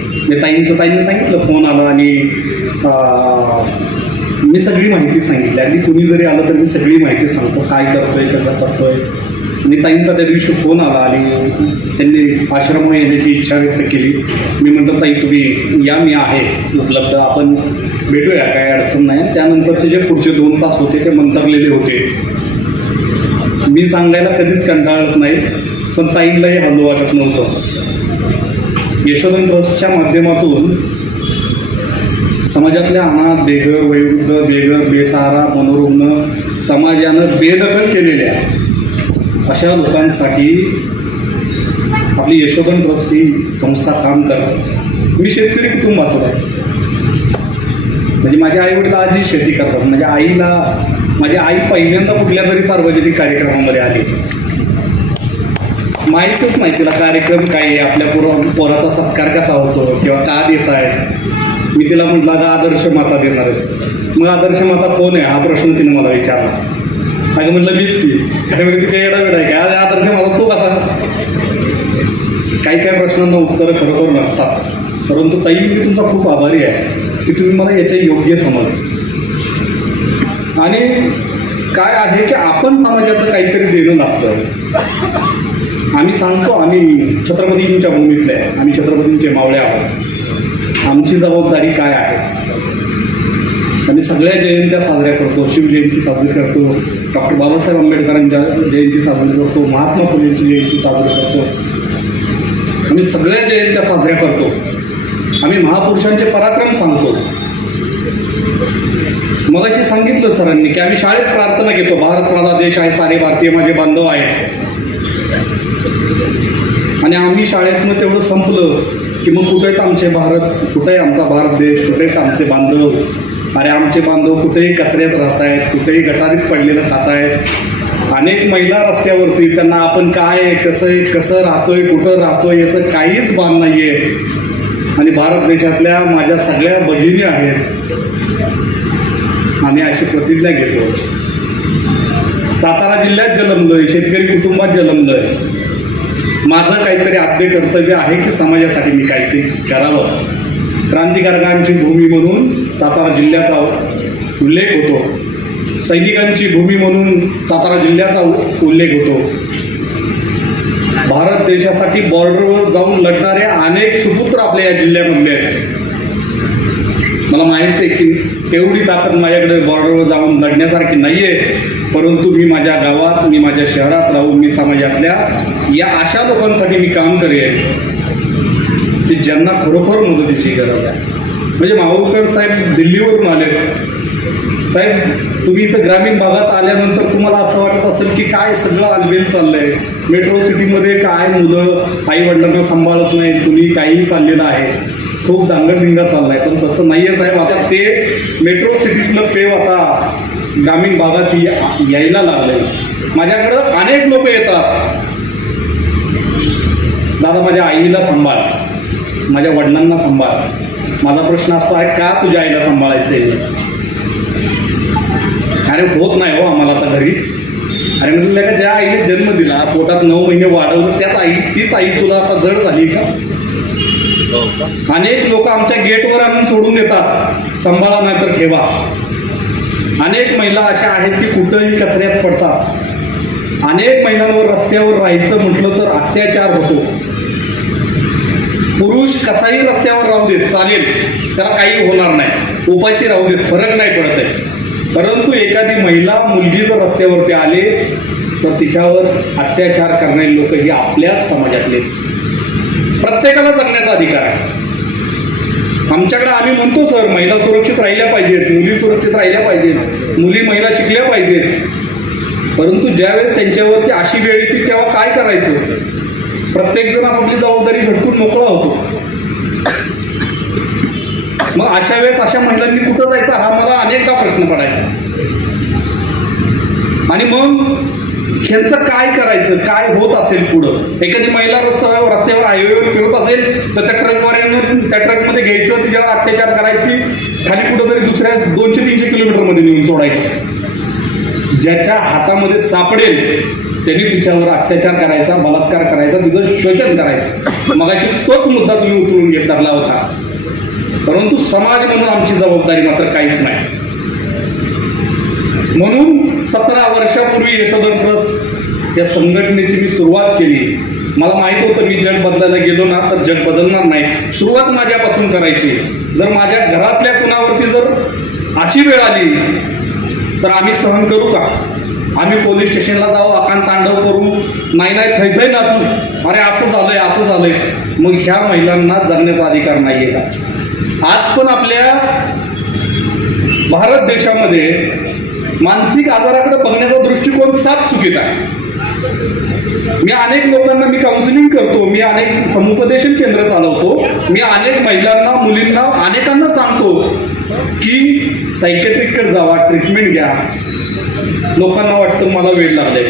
ताईंनी सांगितलं, फोन आला आणि मी सगळी माहिती सांगितली. अगदी कुणी जरी आलं तर मी सगळी माहिती सांगतो, काय करतोय, कसं करतोय. आणि ताईंचा त्या दिवशी फोन आला आणि त्यांनी आश्रम येण्याची इच्छा व्यक्त केली. मी म्हटलं, ताई तुम्ही या, मी आहे उपलब्ध, आपण भेटूया, काय अडचण नाही. त्यानंतरचे जे पुढचे 2 तास होते ते मंतरलेले होते. मी सांगायला कधीच कंटाळत नाही, पण ताईंलाही हल्लो वाटत नव्हतं. यशोधन ट्रस्टच्या माध्यमातून समाजातल्या अनाथ, बेघर, वयोवृद्ध, बेघर, बेसहारा, मनोरुग्ण, समाजानं बेदखल केलेल्या अशा लोकांसाठी आपली यशोधन ट्रस्ट ही संस्था काम करते. मी शेतकरी कुटुंबातून आहे, म्हणजे माझ्या आईवडील आजी शेती करतात. माझी आई पहिल्यांदा कुठल्या तरी सार्वजनिक कार्यक्रमामध्ये आली. माहीतच नाही तिला कार्यक्रम काय आहे, आपल्या पोराचा सत्कार कसा होतो किंवा का देत आहे. मी तिला म्हटलं, का आदर्श माता देणार आहे. मग आदर्श माता कोण आहे हा प्रश्न तिने मला विचारला. अगं म्हटलं, मीच की. काय म्हणजे तिथे येडा आहे काय, आदर्श माता तो कसा. काही प्रश्नांना उत्तरं खरोखर नसतात. परंतु ताई, मी तुमचा खूप आभारी आहे की तुम्ही मला याच्या योग्य समजले. आणि काय आहे की आपण समाजाचं काहीतरी देणं लागतं. आम्ही सांगतो, आम्ही छत्रपतींच्या भूमीतले आहे, आम्ही छत्रपतींचे मावळे आहोत. आमची जबाबदारी काय आहे. आम्ही सगळ्या जयंत्या साजऱ्या करतो. शिवजयंती साजरी करतो, डॉक्टर बाबासाहेब आंबेडकरांच्या जयंती साजरी करतो, महात्मा फुलेंची जयंती साजरी करतो. आम्ही सगळ्या जयंत्या साजऱ्या करतो. आम्ही महापुरुषांचे पराक्रम सांगतो. मगाशी सांगितलं सरांनी की आम्ही शाळेत प्रार्थना घेतो, भारत माझा देश आहे, सारे भारतीय माझे बांधव आहेत. आणि आम्ही शाळेतनं तेवढं संपलं की मग कुठे आमचे भारत, कुठे आमचा भारत देश, कुठे आमचे बांधव. अरे आमचे बांधव कुठेही कचऱ्यात राहत आहेत, कुठेही गटारीत पडलेलं खात आहेत. अनेक महिला रस्त्यावरती, त्यांना आपण काय कसं राहतोय, कुठं राहतोय याचं काहीच भान नाही आहे. आणि भारत देशातल्या माझ्या सगळ्या भगिनी आहेत. आम्ही अशी प्रतिज्ञा घेतो. सातारा जिल्ह्यात जन्मलोय, शेतकरी कुटुंबात जन्मलोय. माझं काहीतरी आद्य कर्तव्य आहे की समाजासाठी मी काहीतरी करावं. क्रांतिकारकांची भूमी म्हणून सातारा जिल्ह्याचा उल्लेख होतो, सैनिकांची भूमी म्हणून सातारा जिल्ह्याचा उल्लेख होतो. भारत देशासाठी बॉर्डरवर जाऊन लढणारे अनेक सुपुत्र आपल्या या जिल्ह्यामधले आहेत. मला माहिती आहे की तेवढी ताकद माझ्याकडे बॉर्डरवर जाऊन लढण्यासारखी नाही आहे, परंतु मी माझ्या गावात, मी माझ्या शहरात राहून मी समाजातल्या या अशा लोकांसाठी मी काम करेन की ज्यांना खरोखर मदतीची गरज आहे. म्हणजे माहुरकर साहेब दिल्लीवरून आले. साहेब, तुम्ही इथं ग्रामीण भागात आल्यानंतर तुम्हाला असं वाटत असेल की काय सगळं आलबेल चाललंय, मेट्रो सिटीमध्ये काय मुलं आई वडिलांना सांभाळत नाही, तुम्ही काहीही चाललेलं आहे, खूप दांगडदिंगा चाललाय. पण तसं नाही आहे साहेब. आता ते मेट्रो सिटीतलं पेव आता ग्रामीण भागात यायला लागलंय. माझ्याकडं अनेक लोक येतात, दादा माझ्या आईला सांभाळ, माझ्या वडिलांना सांभाळ. माझा प्रश्न असतो आहे, का तुझ्या आईला सांभाळायचं आहे? अरे होत नाही हो आम्हाला आता घरी. अरे म्हटलं का ज्या आईने जन्म दिला, पोटात 9 महिने वाढवलं, तीच आई तुला आता जड झाली का? अनेक लोक आमच्या गेटवर आणून सोडून देतात, सांभाळा नाही तर ठेवा. अनेक महिला अशा आहेत की कुठंही कचऱ्यात पडतात. अनेक महिलांवर रस्त्यावर राहायचं म्हटलं तर अत्याचार होतो. पुरुष कसाही रस्त्यावर राहू देत, चालेल, त्याला काही होणार नाही, उपाशी राहू देत, फरक नाही पडत आहे. परंतु एखादी महिला, मुलगी जर रस्त्यावरती आले तर तिच्यावर अत्याचार करणारे लोक ही आपल्याच समाजातले. प्रत्येकाला जगण्याचा अधिकार आहे. आमच्याकडे आम्ही म्हणतो सर, महिला सुरक्षित राहिल्या पाहिजेत, मुली सुरक्षित राहिल्या पाहिजेत, मुली महिला शिकल्या पाहिजेत. परंतु ज्यावेळेस त्यांच्यावरती अशी वेळ येते तेव्हा काय करायचं? प्रत्येकजण आपली जबाबदारी झटकून मोकळा होतो. मग अशा वेळेस अशा महिलांनी कुठं जायचं हा मला अनेकदा प्रश्न पडायचा. आणि मग ह्यांचं काय करायचं, काय होत असेल पुढं? एखादी महिला रस्त्यावर हायवेवर फिरत असेल तर त्या ट्रकमध्ये घ्यायचं, तिच्यावर अत्याचार करायची, खाली कुठंतरी दुसऱ्या 200-300 किलोमीटरमध्ये नेऊन सोडायची. ज्याच्या हातामध्ये सापडेल त्यांनी तिच्यावर अत्याचार करायचा, बलात्कार करायचा, तिचं शोषण करायचं. मगाशी तोच मुद्दा तुम्ही उचलून घेत धरला होता. परंतु समाज म्हणून आमची जबाबदारी मात्र काहीच नाही. म्हणून 17 वर्षापूर्वी यशोधन ट्रस्ट या संघटनेची मी सुरुवात केली. मला माहित होतं मी जग बदलायला गेलो ना तर जग बदलणार नाही. सुरुवात माझ्यापासून करायची. जर माझ्या घरातल्या कुणावरती जर अशी वेळ आली तर आम्ही सहन करू का? आम्ही पोलीस स्टेशनला जाऊ, आकांत तांडव करू, नाही थैथै नाचू, अरे असं झालंय. मग ह्या महिलांना जगण्याचा अधिकार नाहीये का? आज पण आपल्या भारत देशामध्ये मानसिक आजाराकडे बघण्याचा दृष्टिकोन साफ चुकीचा आहे. मी अनेक लोकांना मी काउन्सिलिंग करतो, मी अनेक समुपदेशन केंद्र चालवतो, मी अनेक महिलांना, मुलींना, अनेकांना सांगतो की सायकेट्रिककडे जावा, ट्रीटमेंट घ्या. लोकांना वाटतं मला वेळ लागलाय.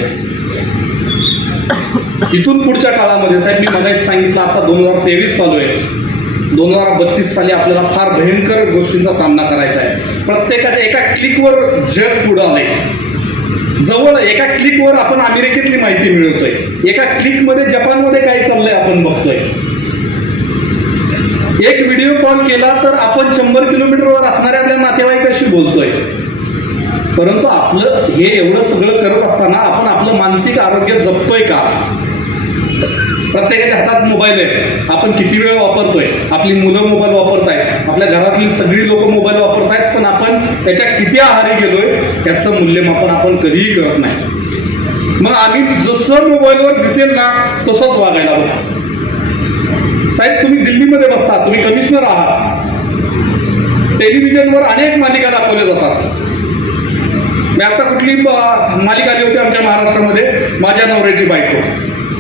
इथून पुढच्या काळामध्ये साहेब मी मगाशी सांगितलं, आता 2023 चालू आहे, 2032 साली आपल्याला फार भयंकर गोष्टींचा सामना करायचा आहे. प्रत्येकाच्या एका क्लिकवर जग पुढं आलंय. जवळ एका क्लिकवर आपण अमेरिकेतली माहिती मिळवतोय, एका क्लिकमध्ये जपानमध्ये काय चाललंय आपण बघतोय. एक व्हिडिओ कॉल केला तर आपण 100 किलोमीटरवर असणाऱ्या आपल्या नातेवाईकाशी बोलतोय. परंतु आपलं हे एवढं सगळं करत असताना आपण आपलं मानसिक आरोग्य जपतोय का? प्रत्येकाच्या हातात मोबाईल आहे, आपण किती वेळ वापरतोय? आपली मुलं मोबाईल वापरतायत, आपल्या घरातली सगळी लोक मोबाईल वापरतायत, पण आपण त्याच्या किती आहारी गेलोय त्याचं मूल्यमापन आपण कधीही करत नाही. मग आम्ही जसं मोबाईलवर दिसेल ना तसंच वागायला बघा. साहेब तुम्ही दिल्लीमध्ये बसता, तुम्ही कमिशनर आहात, टेलिव्हिजनवर अनेक मालिका दाखवल्या जातात. मी आता कुठली मालिका आली होती आमच्या महाराष्ट्रामध्ये, माझ्या नवऱ्याची बायको.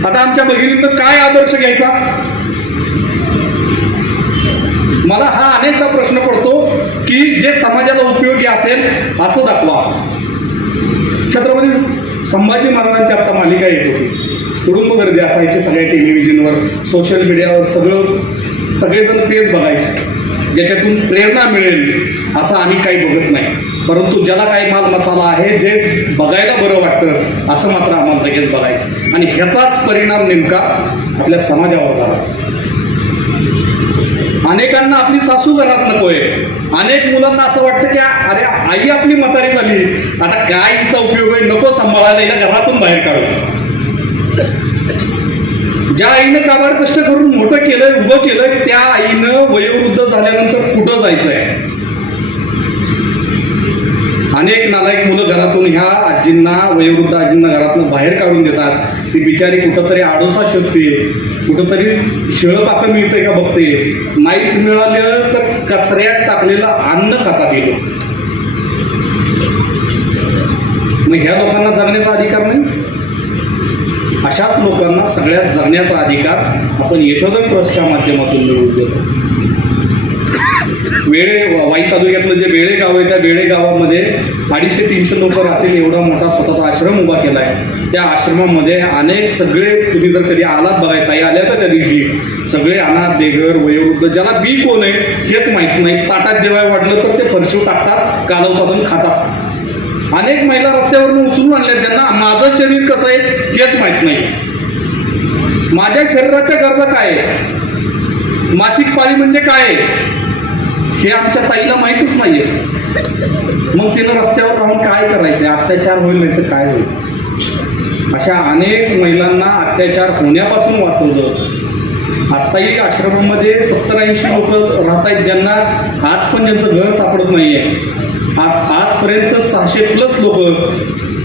आता आमच्या भगिनींना काय आदर्श घ्यायचा? मला हा अनेकदा प्रश्न पडतो की जे समाजाला उपयोगी असेल असं दाखवा. छत्रपती संभाजी महाराजांची आता मालिका येत होती, कुटुंब गर्दी असायची सगळ्या टेलिव्हिजनवर, सोशल मीडियावर, सगळेजण तेच बघायचे. ज्याच्यातून प्रेरणा मिळेल असं आम्ही काही बघत नाही. परंतु ज्याला काही माल मसाला आहे, जे बघायला बरं वाटतं असं मात्र आम्हाला लगेच बघायचं. आणि ह्याचाच परिणाम नेमका आपल्या समाजावर झाला. अनेकांना आपली सासू घरात नकोय. अनेक मुलांना असं वाटतं की अरे आई आपली म्हातारी झाली, आता काय हिचा उपयोग आहे, नको सांभाळायला, हिला घरातून बाहेर काढू. ज्या आईनं काबाड कष्ट करून मोठं केलंय, उभं केलंय, त्या आईनं वयोवृद्ध झाल्यानंतर कुठं जायचंय. अनेक नालायक मुलं घरातून ह्या आजींना, वयोवृद्ध आजींना घरातून बाहेर काढून देतात. ती बिचारी कुठंतरी आडोसा शोधते, कुठंतरी शिळं पाकं मिळतंय का बघते. नाहीच मिळालं तर कचऱ्यात टाकलेलं अन्न खातात येतो. मग ह्या लोकांना जगण्याचा अधिकार नाही. अशाच लोकांना सगळ्यात जगण्याचा अधिकार आपण यशोधन ट्रस्टच्या माध्यमातून मिळवून देतो. वाई तालुक्यातलं जे बेळे गाव आहे, त्या बेळे गावामध्ये 250-300 लोक राहतील एवढा मोठा स्वतःचा आश्रम उभा केला आहे. त्या आश्रमामध्ये अनेक सगळे, तुम्ही जर कधी आलात बघाय, ताई आल्या का त्या दिवशी, सगळे अनाथ, बेघर, वयोवृद्ध, ज्याला बी कोण आहे हेच माहीत नाही. ताटात जेवाय वाटलं तर ते फरशीव टाकतात, कालवतातून खातात. अनेक महिला रस्त्यावरून उचलून आणल्या ज्यांना माझं शरीर कसं आहे हेच माहीत नाही. माझ्या शरीराच्या गरजा काय आहे, मासिक पाळी म्हणजे काय आहे हे आमच्या ताईला माहीतच नाहीये. मग तिनं रस्त्यावर राहून काय करायचंय, अत्याचार होईल नाही तर काय होईल. अशा अनेक महिलांना अत्याचार होण्यापासून वाचवलं. आत्ताही आश्रमामध्ये 70-80 लोक राहत आहेत ज्यांना आज पण ज्यांचं घर सापडत नाहीये. आजपर्यंत 600+ लोक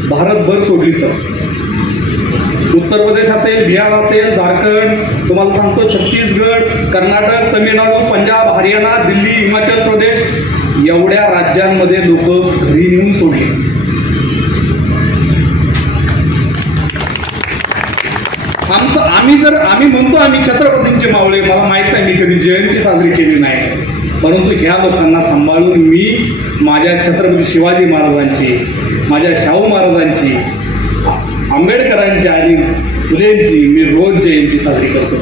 भारतभर सोडली. सर उत्तर प्रदेश असेल, बिहार असेल, झारखंड, तुम्हाला सांगतो छत्तीसगड, कर्नाटक, तमिळनाडू, पंजाब, हरियाणा, दिल्ली, हिमाचल प्रदेश एवढ्या राज्यांमध्ये लोक घरी नेऊन सोडली. आम्ही म्हणतो आम्ही छत्रपतींचे मावळे, मला माहित नाही मी कधी जयंती साजरी केली नाही, परंतु ह्या लोकांना सांभाळून मी माझ्या छत्रपती शिवाजी महाराजांची, माझ्या शाहू महाराजांची, आंबेडकरांची आणि फुलेंची मी रोज जयंती साजरी करतो.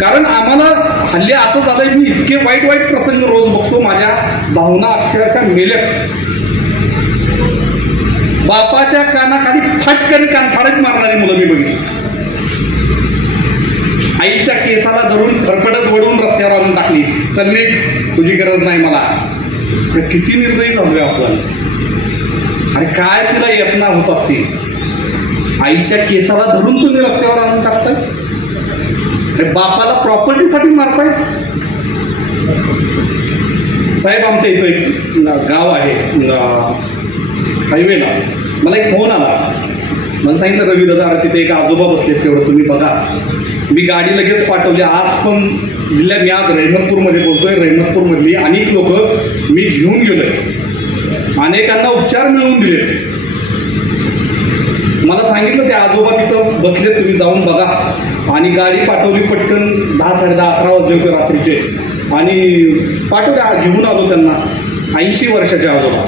कारण आम्हाला हल्ली असं झालंय, मी इतके वाईट वाईट प्रसंग रोज बघतो, माझ्या भावना अक्षरशः मेल्यात. बापाच्या कानाखाली फटकन कान फाडत मारणारी मुलं मी बघितली. आईच्या केसाला धरून फरफडत वडून रस्त्यावर आणून टाकली, चल निघ, तुझी गरज नाही मला. किती निर्दयी झालोय आपण. अरे काय तिला यत्ना होत असतील. आईच्या केसाला धरून तुम्ही रस्त्यावर आणून टाकताय. अरे बापाला प्रॉपर्टीसाठी मारताय. साहेब आमच्या इथं एक गाव आहे हायवेला, मला एक फोन आला. मला सांगितलं रवी दादा तिथे एक आजोबा बसलेत, तेवढं तुम्ही बघा. मी गाडी लगेच पाठवली. आज पण जिल्ह्यात मी आज रहिमतपूरमध्ये पोहोचतोय. रहिमतपूरमधली अनेक लोक मी घेऊन गेलोय, अनेकांना उपचार मिळवून दिले. मला सांगितलं ते आजोबा तिथं बसलेत, तुम्ही जाऊन बघा. आणि गाडी पाठवली पटकन. 10-10:30 11 वाजले होते रात्रीचे आणि पाठवल्या, घेऊन आलो त्यांना. 80 वर्षाचे आजोबा,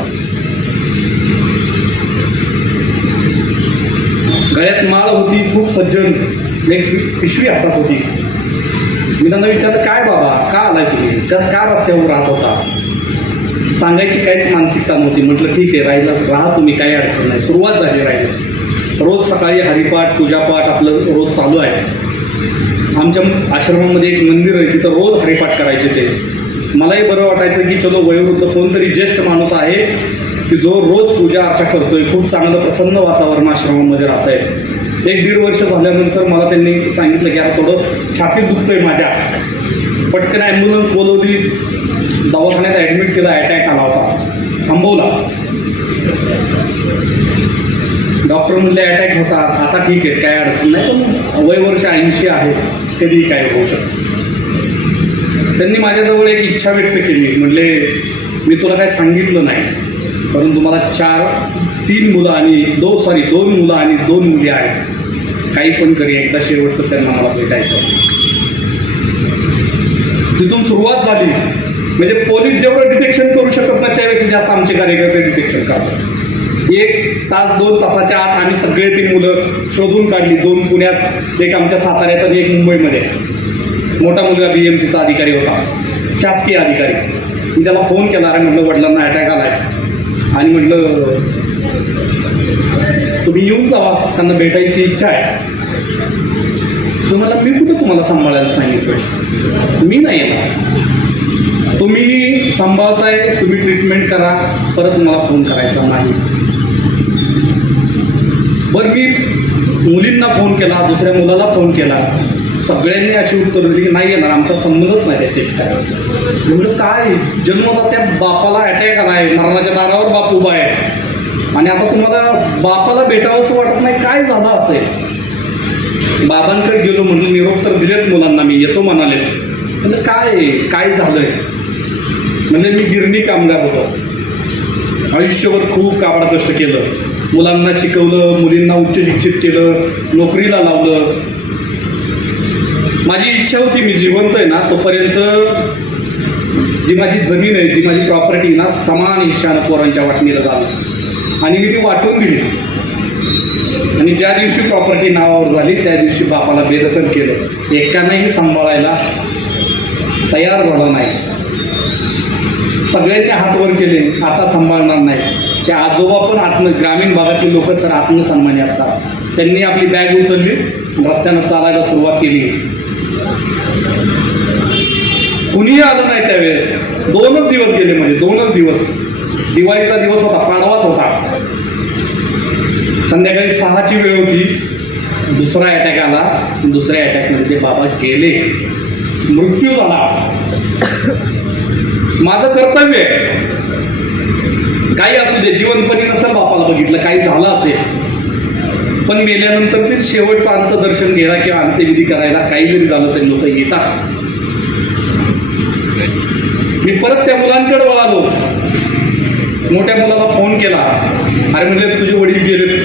गळ्यात माळ होती, खूप सज्जन, एक पिशवी हातात होती. मी त्यांना विचारलं काय बाबा का आलाय तुम्ही, त्यात का रस्त्यावर राहत होता. सांगायची काहीच मानसिकता नव्हती. म्हटलं ठीक आहे, राहा तुम्ही, काही अडचण नाही. सुरुवात झाली राहिली. रोज सकाळी हरिपाठ पूजापाठ आपलं रोज चालू आहे. आमच्या आश्रमामध्ये एक मंदिर आहे, तिथं रोज हरिपाठ करायचे ते. मलाही बरं वाटायचं की चलो वयोवृद्ध कोणतरी ज्येष्ठ माणूस आहे की जो रोज पूजा अर्चा करतोय. खूप चांगलं प्रसन्न वातावरण आश्रमामध्ये राहत आहे. 1-1.5 वर्ष झाल्यानंतर मला त्यांनी सांगितलं की आता थोडं छातीत दुखतंय माझ्या. पटकन ॲम्ब्युलन्स बोलवली, दवाखान्यात ॲडमिट केलं. अटॅक आला होता, थांबवला. डॉक्टर म्हणले अटॅक होता, आता ठीक आहे, काय अडचण नाही, पण वय वर्ष 80 आहे, कधी काय होऊ शकतं. त्यांनी माझ्याजवळ एक इच्छा व्यक्त केली. म्हणले मी तुला काय सांगितलं नाही, परंतु मला 3 मुलं आणि 2 मुलं आणि 2 मुली आहेत. काही पण करी, एकदा शेवटचं त्यांना मला भेटायचं. तिथून सुरुवात झाली. म्हणजे पोलीस जेवढं डिटेक्शन करू शकत नाही त्यापेक्षा जास्त आमचे कार्यकर्ते डिटेक्शन करतात. 1 तास 2 तासाच्या आत आम्ही सगळे ती मुलं शोधून काढली. 2 पुण्यात, एक आमच्या साताऱ्यात आणि एक मुंबईमध्ये. मोठा मुलगा BMCचा अधिकारी होता, शासकीय अधिकारी. मी त्याला फोन केला, अरे म्हटलं वडिलांना अटॅक आलाय आणि म्हटलं तुम्ही येऊन जावा, त्यांना भेटायची इच्छा आहे. तुम्हाला मी कुठं तुम्हाला सांभाळायला सांगितलं? मी नाही येणार. तुम्ही सांभाळताय, तुम्ही ट्रीटमेंट करा, परत मला फोन करायचा नाही. बरं, मी मुलींना फोन केला, दुसऱ्या मुलाला फोन केला, सगळ्यांनी अशी उत्तर दिली की नाही येणार, आमचा संबंधच नाही त्याचे. एवढं काय जन्मता त्या बापाला अटॅक आला आहे, मरणाच्या दारावर बाप उभा आहे आणि आता तुम्हाला बापाला भेटावं असं वाटत नाही. काय झालं असेल? बाबांकडे गेलो म्हणून निरोप तर दिलेत मुलांना, मी येतो म्हणाले. म्हणजे काय झालंय? म्हणजे मी गिरणी कामगार होतो, आयुष्यभर खूप काबाड कष्ट केलं, मुलांना शिकवलं, मुलींना उच्च शिक्षित केलं, नोकरीला लावलं. माझी इच्छा होती मी जिवंत आहे ना तोपर्यंत जी माझी जमीन आहे, जी माझी प्रॉपर्टी ना, समान हिश्शानं पोरांच्या वाटणीला झालं आणि मी ती वाटून दिली. आणि ज्या दिवशी प्रॉपर्टी नावावर झाली त्या दिवशी बापाला बेदखल केलं. एकानंही सांभाळायला तयार झाला नाही. सगळ्यांनी हात वर केले, आता सांभाळणार नाही. ते आजोबा पण ग्रामीण भागातील लोक सर आत्मसन्मानी असतात. त्यांनी आपली बॅग उचलली, रस्त्यानं चालायला सुरुवात केली. कुणीही आलं नाही त्यावेळेस. 2च दिवस गेले, म्हणजे 2च दिवस. दिवाळीचा दिवस होता, पाडवाच होता. संध्याकाळी 6ची वेळ होती. दुसरा अटॅक आला. दुसऱ्या अटॅकमध्ये ते बाबा गेले, मृत्यू झाला. माझं कर्तव्य आहे, काही असू दे, जिवंतपणी नसेल बापाला बघितलं, काही झालं असेल, पण मेल्यानंतर ते शेवटचं अंतदर्शन घ्यायला किंवा अंत्यविधी करायला काही जरी झालं तरी लोक येतात. मी परत त्या मुलांकडे वळालो. मोठ्या मुलाला फोन केला, अरे म्हणजे तुझे वडील गेलेत.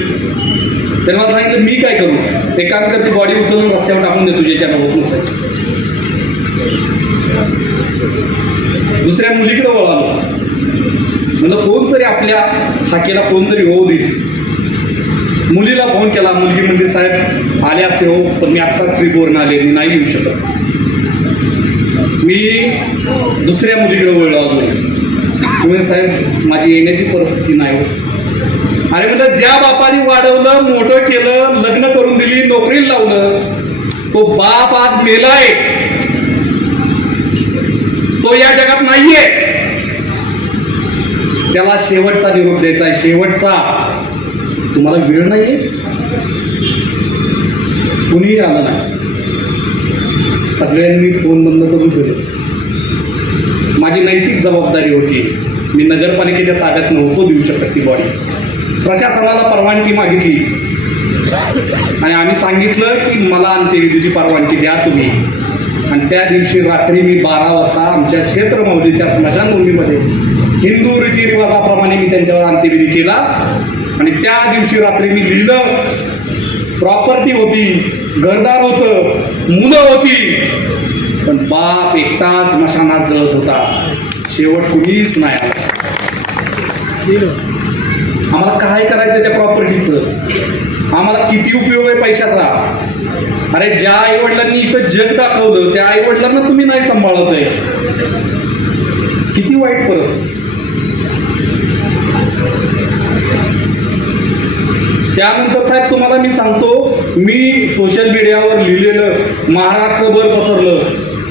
त्याने मला सांगितलं मी काय करू, ते काम कर, ती बॉडी उचलून रस्त्यावर टाकून दे, तुझ्याच्यानं होत नसेल. दुसऱ्या मुलीकडे वळालो, म्हणलं कोणतरी आपल्या हाकेला कोणतरी होऊ दे. मुलीला फोन केला. मुलगी म्हणजे साहेब आले असते हो, पण मी आत्ताच ट्रिपवरून आले, मी नाही येऊ शकत. मी दुसऱ्या मुलीकडे वळलो अजून. म्हणजे साहेब माझी येण्याची परिस्थिती नाही हो. अरे म्हणलं ज्या बापाने वाढवलं, मोठं केलं, लग्न करून दिली, नोकरीला लावलं, तो बाप आज मेलाय, तो या जगात नाहीये. त्याला शेवटचा निरोप द्यायचा आहे, शेवटचा. तुम्हाला वेळ नाहीये? कुणीही आलं नाही. सगळ्यांनी फोन बंद करून ठेवले. माझी नैतिक जबाबदारी होती. मी नगरपालिकेच्या ताब्यात नव्हतो देऊ शकत ती बॉडी. प्रशासनाला परवानगी मागितली आणि आम्ही सांगितलं की मला अंत्यविधीची परवानगी द्या तुम्ही. आणि त्या दिवशी रात्री मी 12 वाजता आमच्या क्षेत्रमौलीच्या स्मशानभूमीमध्ये हिंदू रीतिरिवाजाप्रमाणे मी त्यांच्यावर अंत्यविधी केला. आणि त्या दिवशी रात्री मी लिहिलं, प्रॉपर्टी होती, घरदार होतं, मुलं होती, पण बाप एकटाच स्मशानात जळत होता. शेवट कुणीच नाही आला. आम्हाला काय करायचं त्या प्रॉपर्टीचं? आम्हाला किती उपयोग आहे पैशाचा? अरे ज्या आईवडिलांनी इथं जग दाखवलं त्या आईवडिलांना तुम्ही नाही सांभाळत आहे. किती वाईट परिस्थिती. त्यानंतर साहेब तुम्हाला मी सांगतो, मी सोशल मीडियावर लिहिलेलं महाराष्ट्रभर पसरलं.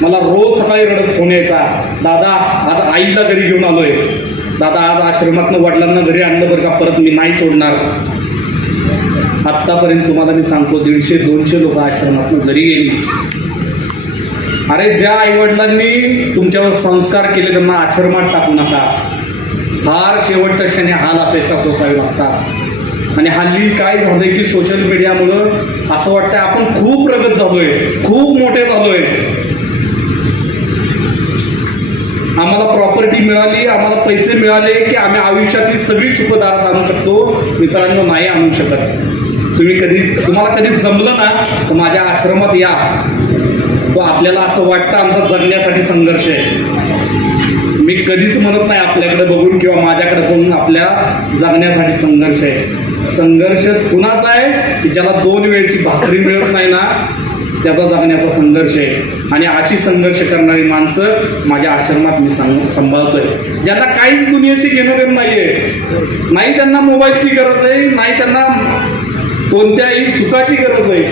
मला रोज सकाळी रडत फोन यायचा, दादा आज आईला घरी घेऊन आलोय, दादा आज आश्रमातनं वडिलांना घरी आणलं बरं का, परत मी नाही सोडणार. आत्तापर्यंत तुम्हाला मी सांगतो 150-200 लोक आश्रमातनं घरी गेली. अरे ज्या आईवडिलांनी तुमच्यावर संस्कार केले त्यांना आश्रमात टाकू नका. फार शेवटच्या क्षणी हाल अपेक्षा सोसावी लागतात. आणि हल्ली काय झालंय की सोशल मीडियामुळं असं वाटतंय आपण खूप प्रगत झालोय, खूप मोठे झालोय. आम्हाला प्रॉपर्टी मिळाली, आम्हाला पैसे मिळाले की आम्ही आयुष्यातली सगळी सुखदारता आणू शकतो. मित्रांनो, नाही आणू शकत. तुम्हाला कधी जमलं ना तर माझ्या आश्रमात या. तो आपल्याला असं वाटतं आमचा जगण्यासाठी संघर्ष आहे. मी कधीच म्हणत नाही आपल्याकडे बघून किंवा माझ्याकडे बघून आपल्या जगण्यासाठी संघर्ष आहे. संघर्ष कुणाचा आहे की ज्याला 2 वेळची भाकरी मिळत नाही ना, त्याचा जगण्याचा संघर्ष आहे. आणि अशी संघर्ष करणारी माणसं माझ्या आश्रमात मी सांभाळतोय. ज्यांना काहीच दुनियेशी घेणं देणं नाहीये, नाही त्यांना मोबाईलची गरज आहे, नाही त्यांना कोणत्याही सुखाची गरज आहे.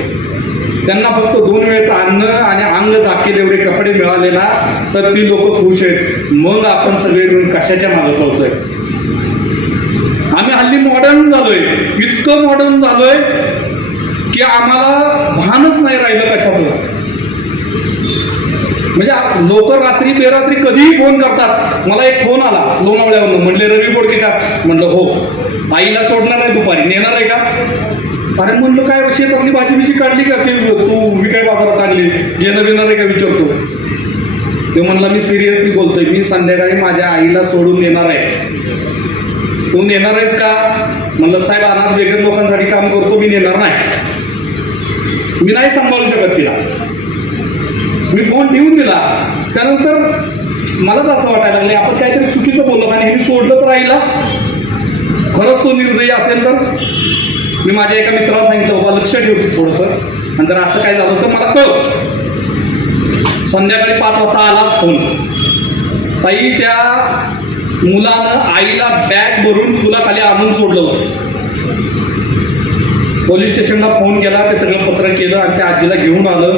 त्यांना फक्त 2 वेळेचं अन्न आणि अंग झाकेल एवढे कपडे मिळाले ना तर ती लोक खुश आहेत. मग आपण सगळे मिळून कशाच्या मागे पळतोय? आम्ही हल्ली मॉडर्न झालोय, इतकं मॉडर्न झालोय की आम्हाला भानच नाही राहिलं कशाचं. म्हणजे लोक रात्री बेरात्री कधीही फोन करतात. मला एक फोन आला लोणावळ्यावरून, म्हणले रवी बोडकेकर. म्हणलं हो. आईला सोडणार आहे दुपारी, नेणार आहे का? अरे म्हणलं काय शेतातली भाजी बिजी काढली का ते तू विकाय बाजारात आणली, येणं बिणार आहे का विचारतो. ते म्हणला मी सिरियसली बोलतोय, मी संध्याकाळी माझ्या आईला सोडून येणार आहे. तू नेणार आहेस का? म्हणलं साहेब अनाथ बेघर लोकांसाठी काम करतो, मी नेणार नाही, मी नाही सांभाळू शकत तिला. मी फोन ठेवून दिला. त्यानंतर मलाच असं वाटायला लागले आपण काहीतरी चुकीचं बोललो आणि हे सोडलं तर आईला. खरंच तो निर्दयी असेल तर मी माझ्या एका मित्राला सांगितलं बाबा लक्ष ठेवतो थोडंसं, आणि जर असं काय झालं तर मला कळव. संध्याकाळी 5 वाजता आलाच फोन. ताई त्या मुलानं आईला बॅग भरून तुला खाली आणून सोडलं होतं. पोलीस स्टेशनला फोन केला, ते सगळं पत्र केलं आणि त्या आजीला घेऊन आलो.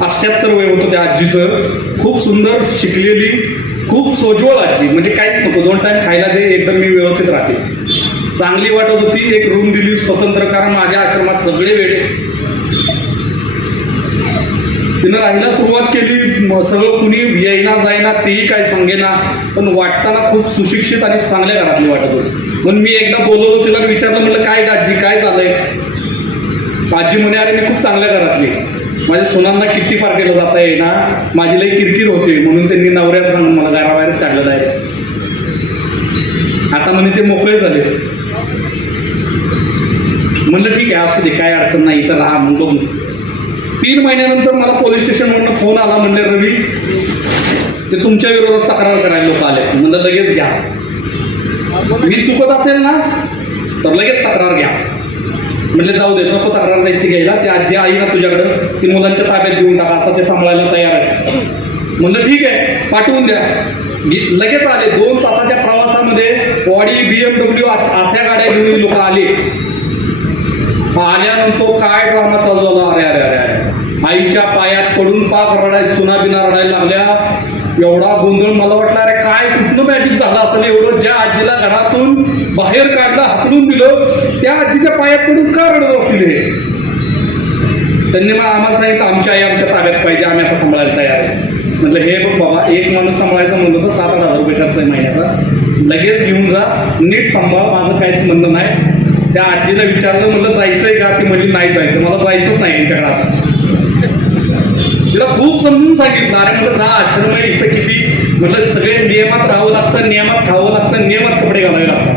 78 वय होतं त्या आजीचं. खूप सुंदर शिकलेली, खूप सोज्वळ आजी, म्हणजे काहीच नको, 2 टाइम खायला दे, एकदम मी व्यवस्थित राहते. चांगली वाटत होती. एक रूम दिली स्वतंत्र, कारण माझ्या आश्रमात सगळे वेळे. तिनं राहायला सुरुवात केली. सगळं कुणी येईना जाईना, तेही काय सांगेना, पण वाटताना खूप सुशिक्षित आणि चांगल्या घरातली वाटत होती. म्हणून मी एकदा बोलवलो तिला, विचारलं म्हटलं काय आजी काय झालंय? आजी म्हणे अरे मी खूप चांगल्या घरातली, माझ्या सुनांना किती पार केलं जाता येईना, माझी लई किरकिर होते, म्हणून त्यांनी नवऱ्याला सांगून मला घराबाहेरच काढलं आहे. आता म्हणे ते मोकळे झाले. म्हणलं ठीक आहे असू दे, काय अडचण नाही, तर राहा मग बघू. 3 महिन्यानंतर मला पोलीस स्टेशनवरून फोन आला. म्हणले रवी ते तुमच्या विरोधात तक्रार करायला लोक आले. म्हणलं लगेच घ्या, मी चुकत असेल ना तर लगेच तक्रार घ्या. म्हणले जाऊ दे, नको तक्रार द्यायची घ्यायला, ती आजी आई ना तुझ्याकडं, ती मुलांच्या ताब्यात देऊन टाका, आता ते सांभाळायला तयार आहे. म्हणलं ठीक आहे पाठवून द्या. लगेच आले. 2 तासाच्या प्रवासामध्ये ऑडी BMW अशा गाड्या घेऊन लोक आले. आल्यानंतर काय ड्रामा चालू झाला. अरे अरे अरे अरे आईच्या पायात पडून पाक रडाय, सुना बिना रडायला लागल्या. एवढा गोंधळ. मला वाटलं अरे काय कुठलं मॅजिक झालं असेल एवढं. ज्या आजीला घरातून बाहेर काढलं, हाकलून दिलं, त्या आजीच्या पायात पडून का रडत असतील हे? त्यांनी मग आम्हाला सांगितलं आमची आई आमच्या ताब्यात पाहिजे, आम्ही आता सांभाळायला तयार आहे. म्हटलं हे बघ बाबा, एक माणूस सांभाळायचा म्हणलं तर 7-8 हजार रुपये खर्च आहे महिन्याचा, लगेच घेऊन जा, नीट सांभाळ, माझं काहीच म्हणणं नाही. त्या आजीला विचारलं म्हणलं जायचंय का? ती म्हणली नाही जायचं, मला जायचंच नाही यांच्या घरात. तिला खूप समजून सांगितलं. अरे म्हटलं जा, आश्रम आहे इथं किती, म्हटलं सगळे नियमात राहावं लागतं, नियमात खावं लागतं, नियमात कपडे घालावे लागतात.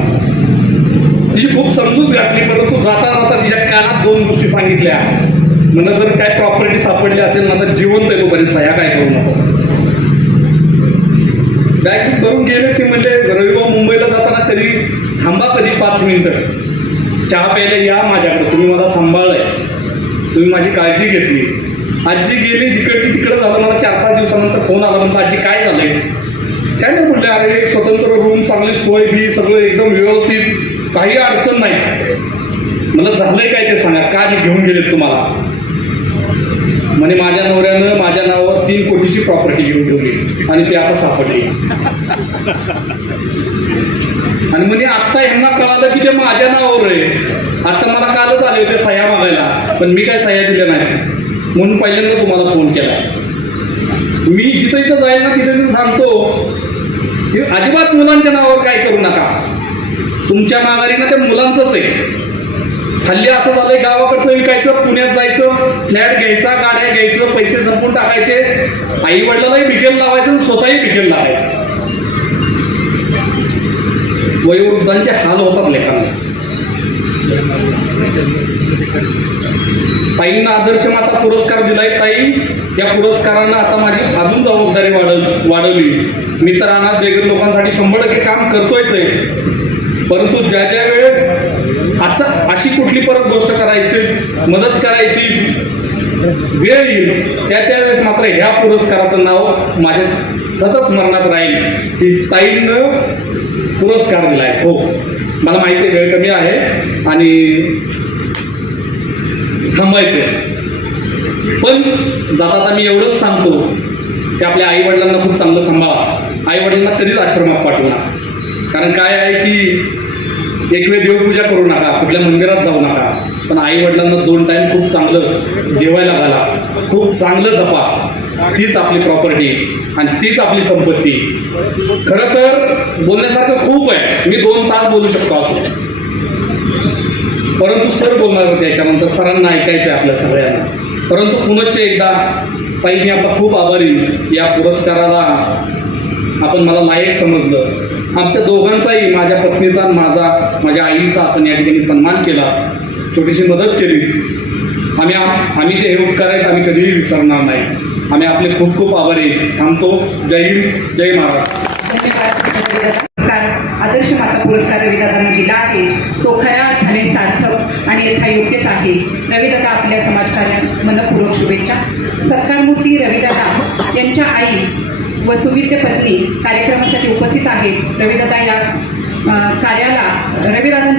तिची खूप समजूत घातली. परंतु जाता जाता तिच्या कानात 2 गोष्टी सांगितल्या. म्हणलं जर काय प्रॉपर्टी सापडली असेल ना तर जिवंत आहे तोपर्यंत सह्या काय करू नको. बॅग करून गेले. ते म्हणजे रविभाऊ मुंबईला जाताना कधी थांबा, कधी 5 मिनिटं चहा प्यायला या माझ्याकडे, तुम्ही मला सांभाळलंय, तुम्ही माझी काळजी घेतली. आजी गेली जिकडची तिकडं झालं. मला 4-5 दिवसानंतर फोन आला. म्हणतो आजी काय झालंय? काय नाही म्हटलं, अरे एक स्वतंत्र रूम, चांगली सोय बी, सगळं एकदम व्यवस्थित, काही अडचण नाही. मला झालंय काय ते सांगा, का घेऊन गेलेत तुम्हाला? म्हणे माझ्या नवऱ्यानं माझ्या नावावर 3 कोटीची प्रॉपर्टी घेऊन ठेवली आणि ती आता सापडली. आणि म्हणजे आता यांना कळालं की ते माझ्या नावावर आहे. आता मला कालच आले होते सह्या मागायला, पण मी काय सह्या दिल्या नाही, म्हणून पहिल्यांदा तुम्हाला फोन केला. मी जिथं इथं जाईल ना तिथे सांगतो की अजिबात मुलांच्या नावावर काय करू नका. तुमच्या माघारीनं ते मुलांचंच आहे. हल्ली असं झालंय, गावाकडचं विकायचं, पुण्यात जायचं, फ्लॅट घ्यायचा, गाड्या घ्यायचं, पैसे संपून टाकायचे, आई वडिलांनाही भिकेल लावायचं, स्वतःही भिकेल लावायचं. वयोवृद्धांचे हाल होतात लेखांना. ताईंना आदर्श माता पुरस्कार दिलाय. ताई या पुरस्कारानं आता माझी अजून जबाबदारी वाढवली. मी तर अनाथ बेघर लोकांसाठी 100% काम करतोयच आहे. परंतु ज्या ज्या वेळेस अशी कुठली परत गोष्ट करायची, मदत करायची वेळ येईल, त्यावेळेस मात्र ह्या पुरस्काराचं नाव माझ्या सतत स्मरणात राहील की ताईंनं पुरस्कार दिलाय. हो मला माहिती आहे वेळ कमी आहे आणि थांबायचं. पण जाता आता मी एवढंच सांगतो की आपल्या आईवडिलांना खूप चांगलं सांभाळा. आईवडिलांना कधीच आश्रमात पाठवू नका. कारण काय आहे की एक वेळ देवपूजा करू नका, कुठल्या मंदिरात जाऊ नका, पण आईवडिलांना 2 टाईम खूप चांगलं जेवायला घाला, खूप चांगलं जपा. तीच आपली प्रॉपर्टी आणि तीच आपली संपत्ती. खरं तर बोलण्यासारखं खूप आहे, मी 2 तास बोलू शकतो आपण, परंतु सर बोलणार होते याच्यानंतर, सरांना ऐकायचं आहे आपल्या सगळ्यांना. परंतु पुनश्च एकदा ताई मी आपला खूप आभारी. या पुरस्काराला आपण मला लायक समजलं. आमच्या दोघांचाही, माझ्या पत्नीचा आणि माझ्या आईचा आपण या ठिकाणी सन्मान केला, छोटीशी मदत केली. आम्ही जे हे उपकार आहेत आम्ही कधीही विसरणार नाही. आम्ही आपले खूप खूप आभारी. थांबतो. जय हिंद, जय महाराष्ट्र. धन्यवाद. आदर्श माता पुरस्कार रविदादांना दिला आहे तो खऱ्या अर्थाने सार्थक आणि यथायोग्यच आहे. रविदादा आपल्या समाजकार्यास मनपूर्वक शुभेच्छा. सत्कारमूर्ती रविदादा यांच्या आई व सुविद्य पत्नी कार्यक्रमासाठी उपस्थित आहेत. रविदादांच्या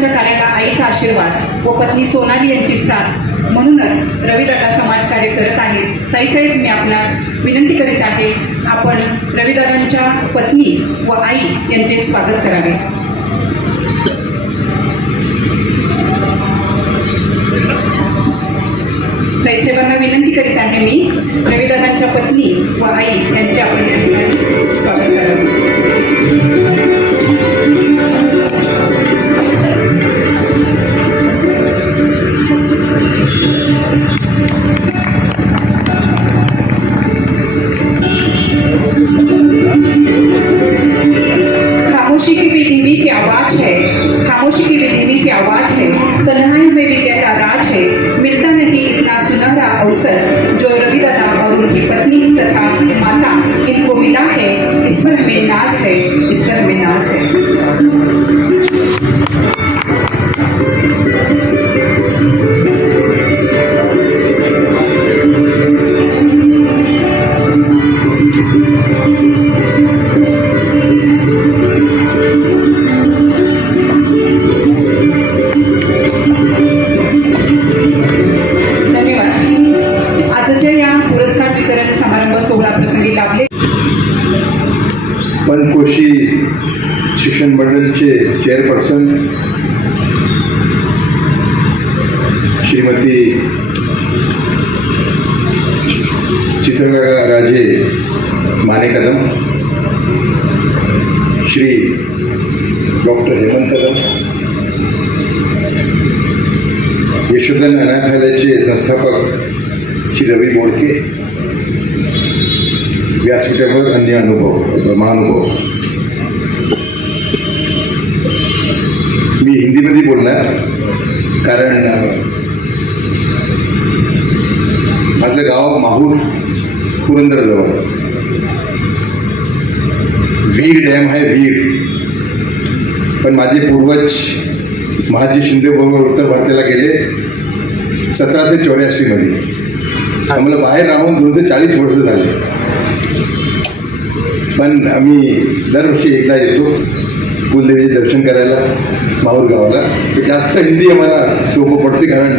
कार्याला आईचा आशीर्वाद व पत्नी सोनाली यांची साथ म्हणूनच रविदादा समाजकार्य करत आहेत. ताईसाहेब मी आपणास विनंती करीत आहे आपण रविदादांच्या पत्नी व आई यांचे स्वागत करावे. ताईसाहेबांना विनंती करीत आहे मी रविदादांच्या पत्नी व आई यांचे आपण या ठिकाणी स्वागत करावे. खामोशी की भी धीमी सी आवाज है, खामोशी की भी धीमी सी आवाज है, तन्हाई में भी गहरा राज है, मिलता नहीं इतना सुनहरा अवसर जो रविदादा और उनकी पत्नी तथा माता इनको मिला है. इस पर हमें नाज है, इस पर हमें नाज है. पंचकोशी शिक्षण मंडळचे चेअरपर्सन श्रीमती चित्रकला राजे माने कदम, श्री डॉक्टर हेमंत कदम, यशोधन अनाथालयाचे संस्थापक श्री रवी बोडके, व्यासपीठावर अन्य महानुभव. मी हिंदीमध्ये बोलणार कारण माझं गाव माहूर पुरंदरजवळ. वीर डॅम आहे वीर, पण माझे पूर्वज महाजी शिंदे बरोबर उत्तर भारताला गेले 1784 मध्ये. आम्हाला बाहेर राहून 240 वर्ष झाले, पण आम्ही दरवर्षी एकदा येतो कुलदेवीचे दर्शन करायला माहूर गावाला. जास्त हिंदी आम्हाला सोपं पडते कारण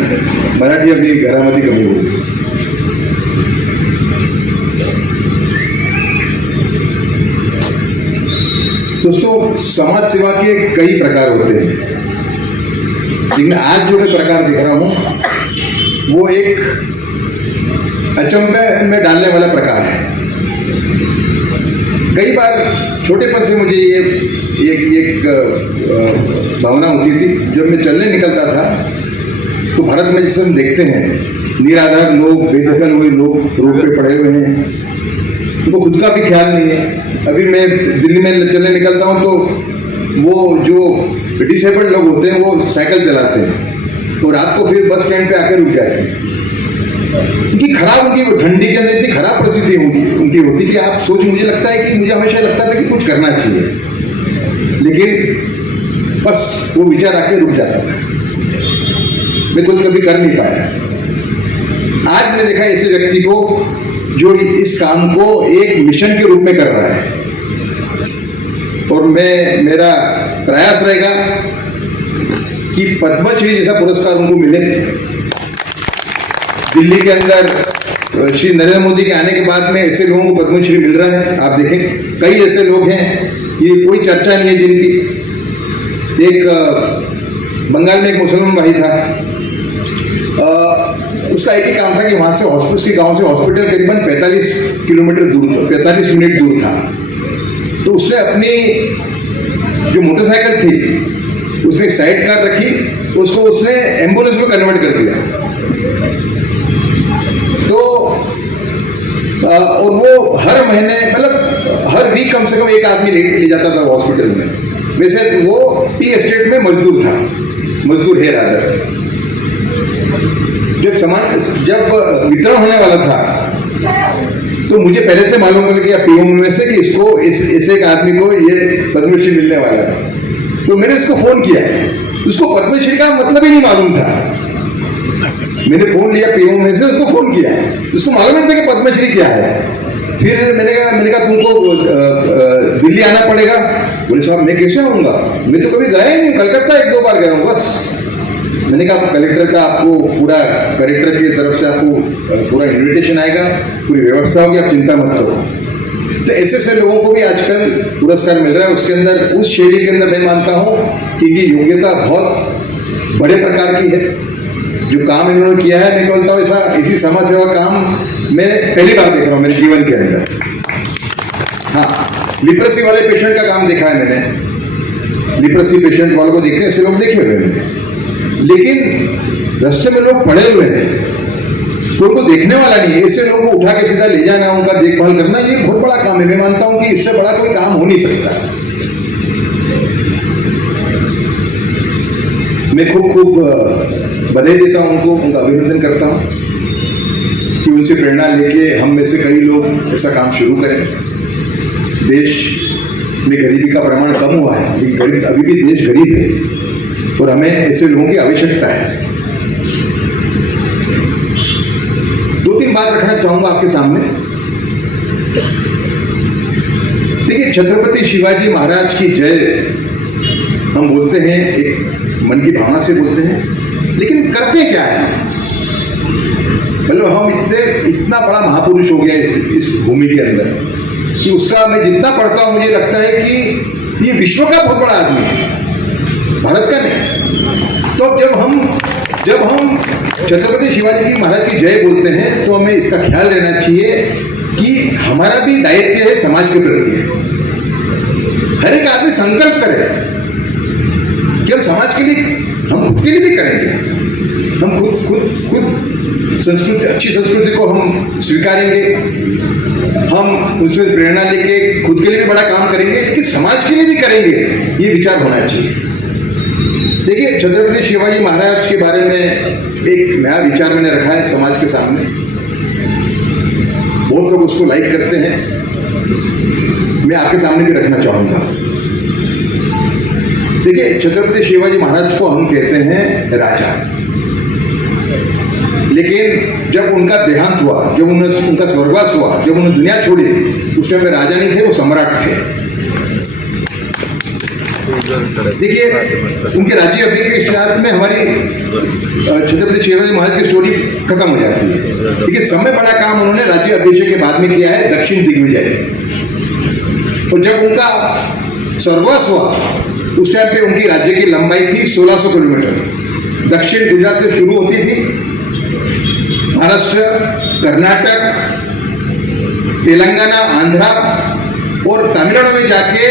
मराठी आम्ही घरामध्ये कमी बोलतो. दोस्तों, समाज सेवा के कई प्रकार होते हैं, लेकिन आज जो मैं प्रकार दिख रहा हूँ वो एक अचंभे में डालने वाला प्रकार है. कई बार छोटेपन से मुझे ये एक भावना होती थी. जब मैं चलने निकलता था तो भारत में जैसे हम देखते हैं निराधार लोग, बेदखल हुए लोग रोड पे पड़े हुए हैं, उनको खुद का भी ख्याल नहीं है. अभी मैं दिल्ली में चलने निकलता हूँ तो वो जो डिसेबल्ड लोग होते हैं वो साइकिल चलाते हैं तो रात को फिर बस स्टैंड पे आकर रुक जाते हैं. उनकी खराब, उनकी ठंडी के अंदर इतनी खराब परिस्थिति उनकी होती कि आप मुझे लगता है कि मुझे हमेशा लगता था कि कुछ करना चाहिए, लेकिन बस वो विचार आके रुक जाता था, मैं कुछ कभी कर नहीं पाया. आज मैंने देखा ऐसे व्यक्ति को जो इस काम को एक मिशन के रूप में कर रहा है, और मेरा प्रयास रहेगा कि पद्मश्री जैसा पुरस्कार उनको मिले. दिल्ली के अंदर श्री नरेंद्र मोदी के आने के बाद में ऐसे लोगों को पद्मश्री मिल रहा है। आप देखें कई ऐसे लोग हैं, ये कोई चर्चा नहीं है जिनकी। एक बंगाल में एक मुसलमान भाई था, उसका एक ही काम था कि वहाँ से हॉस्पिटल, उसके गांव से हॉस्पिटल करीबन 45 किलोमीटर दूर था, 45 मिनट दूर था। तो उसने अपनी जो मोटरसाइकिल थी उसमें एक साइड कार रखी, उसको उसने एम्बुलेंस में कन्वर्ट कर दिया। तो और वो हर महीने, मतलब हर वीक कम से कम एक आदमी ले जाता था हॉस्पिटल में। वैसे वो टी एस्टेट में मजदूर था, मजदूर है रादर। जब वितरण होने वाला था तो मुझे पहले से मालूम हो गया पीएम में से कि इसको ऐसे एक आदमी को ये पद्मश्री मिलने वाला है। तो मैंने इसको फोन किया, उसको पद्मश्री का मतलब ही नहीं मालूम था। मैंने फोन लिया पीएम में से, उसको फोन किया, उसको मालूम नहीं था कि पद्मश्री क्या है। फिर मैंने कहा तुमको दिल्ली आना पड़ेगा। बोले साहब मैं कैसे आऊँगा, मैं तो कभी गया ही नहीं, कलकत्ता 1-2 बार गया हूँ बस। मैंने कहा कलेक्टर का आपको पूरा, कलेक्टर की तरफ से आपको पूरा इन्विटेशन आएगा, पूरी व्यवस्था होगी, आप चिंता मत करो। तो ऐसे लोगों को भी आजकल पुरस्कार मिल रहा है। उसके अंदर, उस श्रेणी के अंदर मैं मानता हूँ कि योग्यता बहुत बड़े प्रकार की है। जो काम इन्होंने किया है, मैं बोलता हूँ इसी समाज सेवा काम मैं पहली बार देख रहा हूँ मेरे जीवन के अंदर। हाँ, लिप्रेसी वाले पेशेंट का काम देखा है मैंने, लिप्रेसी पेशेंट वालों को देखते ऐसे लोग देखे हुए मैंने। लेकिन रास्ते में लोग पड़े हुए हैं तो उनको देखने वाला नहीं है, ऐसे लोगों को उठा के सीधा ले जाना, उनका देखभाल करना, ये बहुत बड़ा काम है। मैं मानता हूं कि इससे बड़ा कोई काम हो नहीं सकता। मैं खूब बधाई देता हूं उनको, उनका अभिनंदन करता हूं कि उनसे प्रेरणा लेके हम में से कई लोग ऐसा काम शुरू करें। देश में गरीबी का प्रमाण कम हुआ है, लेकिन अभी भी देश गरीब है और हमें ऐसे लोगों की आवश्यकता है। 2-3 बात रखना चाहूंगा आपके सामने। देखिए, छत्रपति शिवाजी महाराज की जय हम बोलते हैं, एक मन की भावना से बोलते हैं, लेकिन करते क्या है? मतलब हम इतना बड़ा महापुरुष हो गया इस भूमि के अंदर कि उसका मैं जितना पढ़ता हूं मुझे लगता है कि ये विश्व का बहुत बड़ा आदमी है, भारत का नहीं। तो जब हम छत्रपति शिवाजी की महाराज की जय बोलते हैं तो हमें इसका ख्याल रहना चाहिए कि हमारा भी दायित्व है समाज के प्रति। हर एक आदमी संकल्प करे कि हम समाज के लिए, हम खुद के लिए भी करेंगे। हम खुद संस्कृति, अच्छी संस्कृति को हम स्वीकारेंगे, हम उसमें प्रेरणा लेके खुद के लिए भी बड़ा काम करेंगे, लेकिन समाज के लिए भी करेंगे, ये विचार होना चाहिए। देखिए, छत्रपति शिवाजी महाराज के बारे में एक नया विचार मैंने रखा है समाज के सामने। बहुत लोग उसको लाइक करते हैं, मैं आपके सामने भी रखना चाहूंगा। देखिए, छत्रपति शिवाजी महाराज को हम कहते हैं राजा, लेकिन जब उनका देहांत हुआ, जब उनका स्वर्गवास हुआ, जब उन्होंने दुनिया छोड़ी, उस टाइम में राजा नहीं थे, वो सम्राट थे। देखिए, उनके राज्य अभिषेक के साथ में हमारी छत्रपति शिवाजी महाराज की स्टोरी खत्म हो जाती है। देखिए, समय बड़ा काम उन्होंने राज्य अभिषेक के बाद में किया है, दक्षिण दिग्विजय। और जब उनका स्वर्गवास हुआ उस टाइम पे उनकी राज्य की लंबाई थी 1600 किलोमीटर। दक्षिण गुजरात से शुरू होती थी, महाराष्ट्र, कर्नाटक, तेलंगाना, आंध्रा और तमिलनाडु में जाके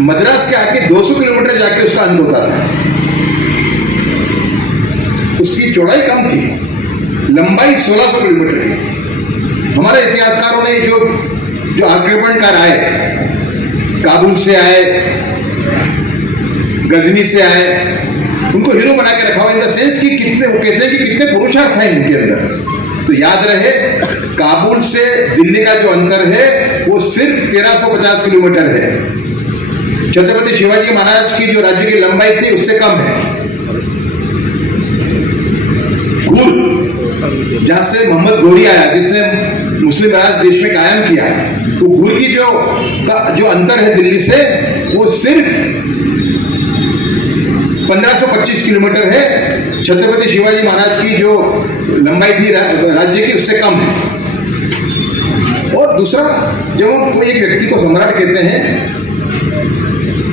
मद्रास के आके 200 किलोमीटर जाके उसका अंत होता था। उसकी चौड़ाई कम थी, लंबाई 1600 किलोमीटर थी। हमारे इतिहासकारों ने जो आक्रमणकार आए, काबुल से आए, गजनी से आए, उनको हीरो बना के रखा हुआ, इन द सेंस कि कितने, वो कहते हैं कि कितने पुरुषार्थ हैं इनके अंदर। तो याद रहे, काबुल से दिल्ली का जो अंतर है वो सिर्फ 1350 किलोमीटर है। छत्रपति शिवाजी महाराज की जो राज्य की लंबाई थी उससे कम है। घूर, जहां से मोहम्मद गोरी आया, जिसने मुस्लिम राज देश में कायम किया, तो घूर की जो अंतर है दिल्ली से, वो सिर्फ 1525 किलोमीटर है। छत्रपति शिवाजी महाराज की जो लंबाई थी राज्य की, उससे कम है। और दूसरा, जब हम कोई एक व्यक्ति को सम्राट कहते हैं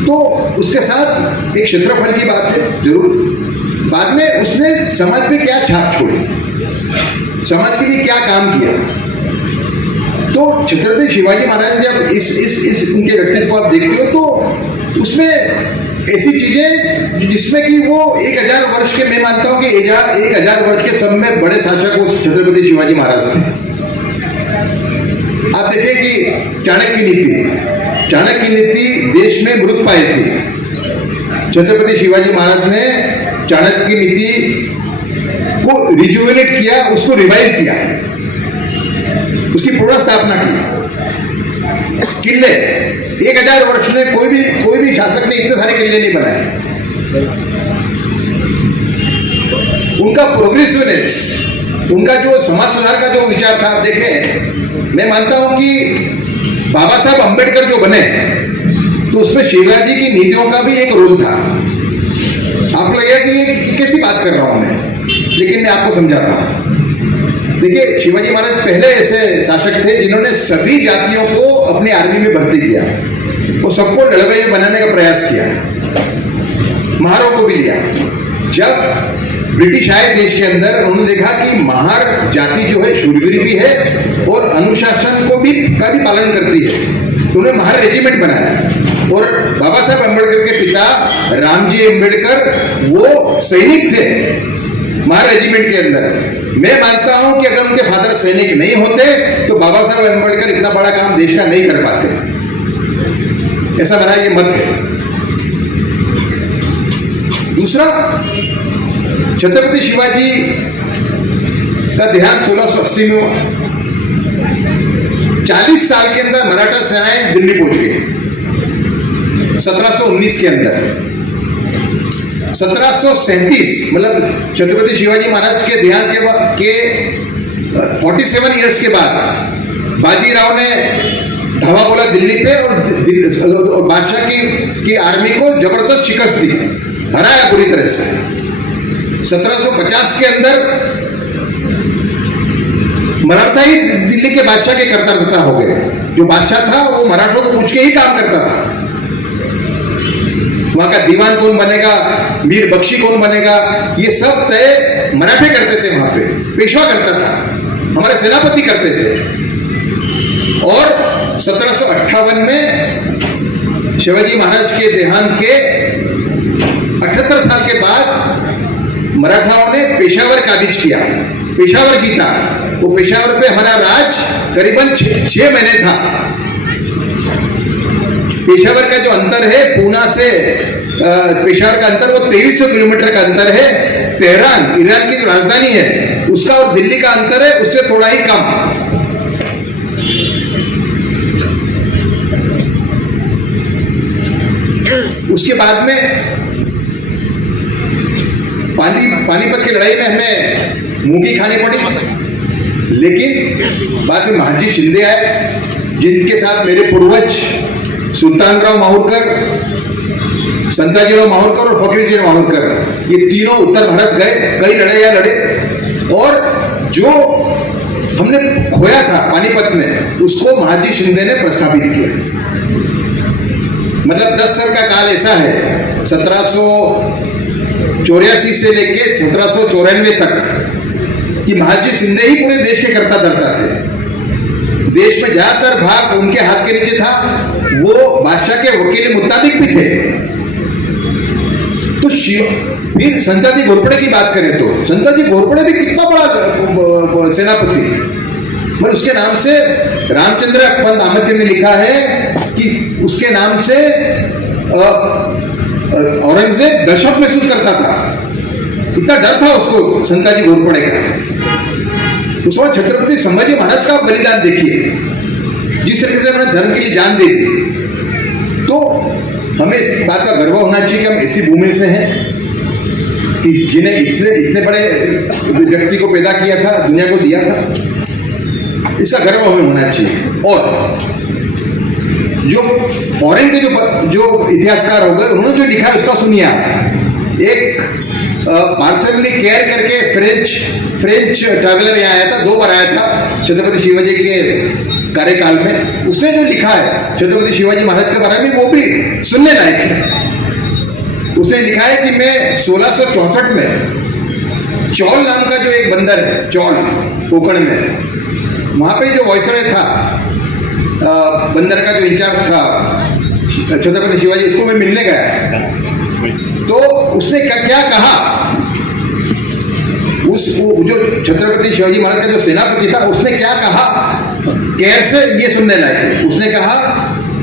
तो उसके साथ एक क्षेत्रफल की बात है जरूर, बाद में उसने समाज में क्या छाप छोड़ी, समाज के लिए क्या काम किया। तो छत्रपति शिवाजी महाराज जब इस उनके व्यक्तित्व को आप देखते हो तो उसमें ऐसी चीजें जिसमें कि वो 1000 वर्ष के, मैं मानता हूं कि 1000 वर्ष के सब में बड़े शासक वो छत्रपति शिवाजी महाराज थे। आप देखिए कि चाणक्य नीति देश में मृत पाई थी। छत्रपति शिवाजी महाराज ने चाणक्य की नीति को रिजुवेनेट किया, उसको रिवाइव किया, उसकी पुनर्स्थापना की। किले 1000 वर्ष में कोई भी शासक ने इतने सारे किले नहीं बनाए। उनका प्रोग्रेसिवनेस, उनका जो समाज सुधार का जो विचार था, देखें मैं मानता हूं कि बाबा साहब अंबेडकर जो बने तो उसमें शिवाजी की नीतियों का भी एक रोल था। आपको लगेगा कि ये कैसी बात कर रहा हूं मैं, लेकिन मैं आपको समझाता हूं। देखिए, शिवाजी महाराज पहले ऐसे शासक थे जिन्होंने सभी जातियों को अपनी आर्मी में भर्ती किया और सबको लड़वैये बनाने का प्रयास किया, महारों को भी लिया। जब ब्रिटिश आए देश के अंदर, उन्होंने देखा कि महार जाति जो है शूरवीर भी है और अनुशासन का भी पालन करती है, तो उन्होंने महार रेजिमेंट बनाया। और बाबा साहब अम्बेडकर के पिता रामजी अम्बेडकर वो सैनिक थे महार रेजिमेंट के अंदर। मैं मानता हूं कि अगर उनके फादर सैनिक नहीं होते तो बाबा साहब अम्बेडकर इतना बड़ा काम देश का नहीं कर पाते। ऐसा मेरा ये मत है। दूसरा, छत्रपति शिवाजी का देहांत 1680 में हुआ। 40 साल के अंदर मराठा सेनाएं दिल्ली पहुंच गई। 1719 के अंदर 1737 मतलब छत्रपति शिवाजी महाराज के देहांत के 47 इयर्स के बाद बाजीराव ने धावा बोला दिल्ली पे और बादशाह की आर्मी को जबरदस्त शिकस्त दी, हराया पूरी तरह से। 1750 के अंदर मराठा ही दिल्ली के बादशाह के कर्ता हो गए। जो बादशाह था वो मराठों को पूछ के ही काम करता था। वहां का दीवान कौन बनेगा, मीर बख्शी कौन बनेगा, ये सब तय मराठे करते थे। वहां पे पेशवा करता था, हमारे सेनापति करते थे। और 1758 में शिवाजी महाराज के देहांत के 78 साल के बाद मराठाओं ने पेशावर काबिज किया। पेशावर जीता। वो पेशावर पे हमारा राज करीबन 6 महीने था। पेशावर का जो अंतर है पूना से पेशावर का अंतर वो 2300 किलोमीटर का अंतर है। तेहरान ईरान की जो राजधानी है उसका और दिल्ली का अंतर है उससे थोड़ा ही कम। उसके बाद में पानीपत की लड़ाई में हमें मूंगी खानी पड़ी, लेकिन बाद में महाजी शिंदे आए जिनके साथ मेरे पूर्वज सुल्तानराव माहुरकर, संताजीराव माहुरकर और फकीरजीराव माहुरकर ये तीनों उत्तर भारत गए, कई लड़ाइयां लड़े और जो हमने खोया था पानीपत में उसको महाजी शिंदे ने प्रस्थापित किया। मतलब 10 साल का काल ऐसा है 1784 से लेके 1794 तक कि महाजी शिंदे ही पूरे देश के कर्ता धर्ता थे। देश में ज्यादातर भाग उनके हाथ के नीचे था। वो बादशाह के वकील मुताबिक भी थे। तो फिर संताजी घोरपड़े की बात करें तो संताजी घोरपड़े भी कितना बड़ा सेनापति, मतलब उसके नाम से रामचंद्र पंत आमदकर ने लिखा है कि उसके नाम से औरंगजेब दहशत महसूस करता था, इतना डर था उसको संताजी घोरपड़े का। उस वक्त छत्रपति संभाजी महाराज का बलिदान देखिए, जिस तरीके से उन्होंने धर्म के लिए जान दे दी। तो हमें इस बात का गर्व होना चाहिए कि हम ऐसी भूमि से हैं कि जिन्हें इतने बड़े व्यक्ति को पैदा किया था, दुनिया को दिया था, इसका गर्व हमें होना चाहिए। और जो फॉरेन के जो इतिहासकार हो गए उन्होंने जो लिखा है उसका सुनिए आप। एक पार्थरली केयर करके फ्रेंच ट्रैवलर यहाँ आया था, 2 बार आया था छत्रपति शिवाजी के कार्यकाल में उसने जो लिखा है छत्रपति शिवाजी महाराज के बारे में वो भी सुनने लायक है। उसने लिखा है कि मैं 1664 में चौल नाम का जो एक बंदर है, चौल कोकण में, वहां पे जो वॉइसरॉय था, बंदर का जो इंचार्ज था छत्रपति शिवाजी, उसको मैं मिलने गया तो उसने क्या कहा, जो छत्रपति शिवाजी महाराज का जो सेनापति था उसने क्या कहा, कैर से ये सुनने लायक। उसने कहा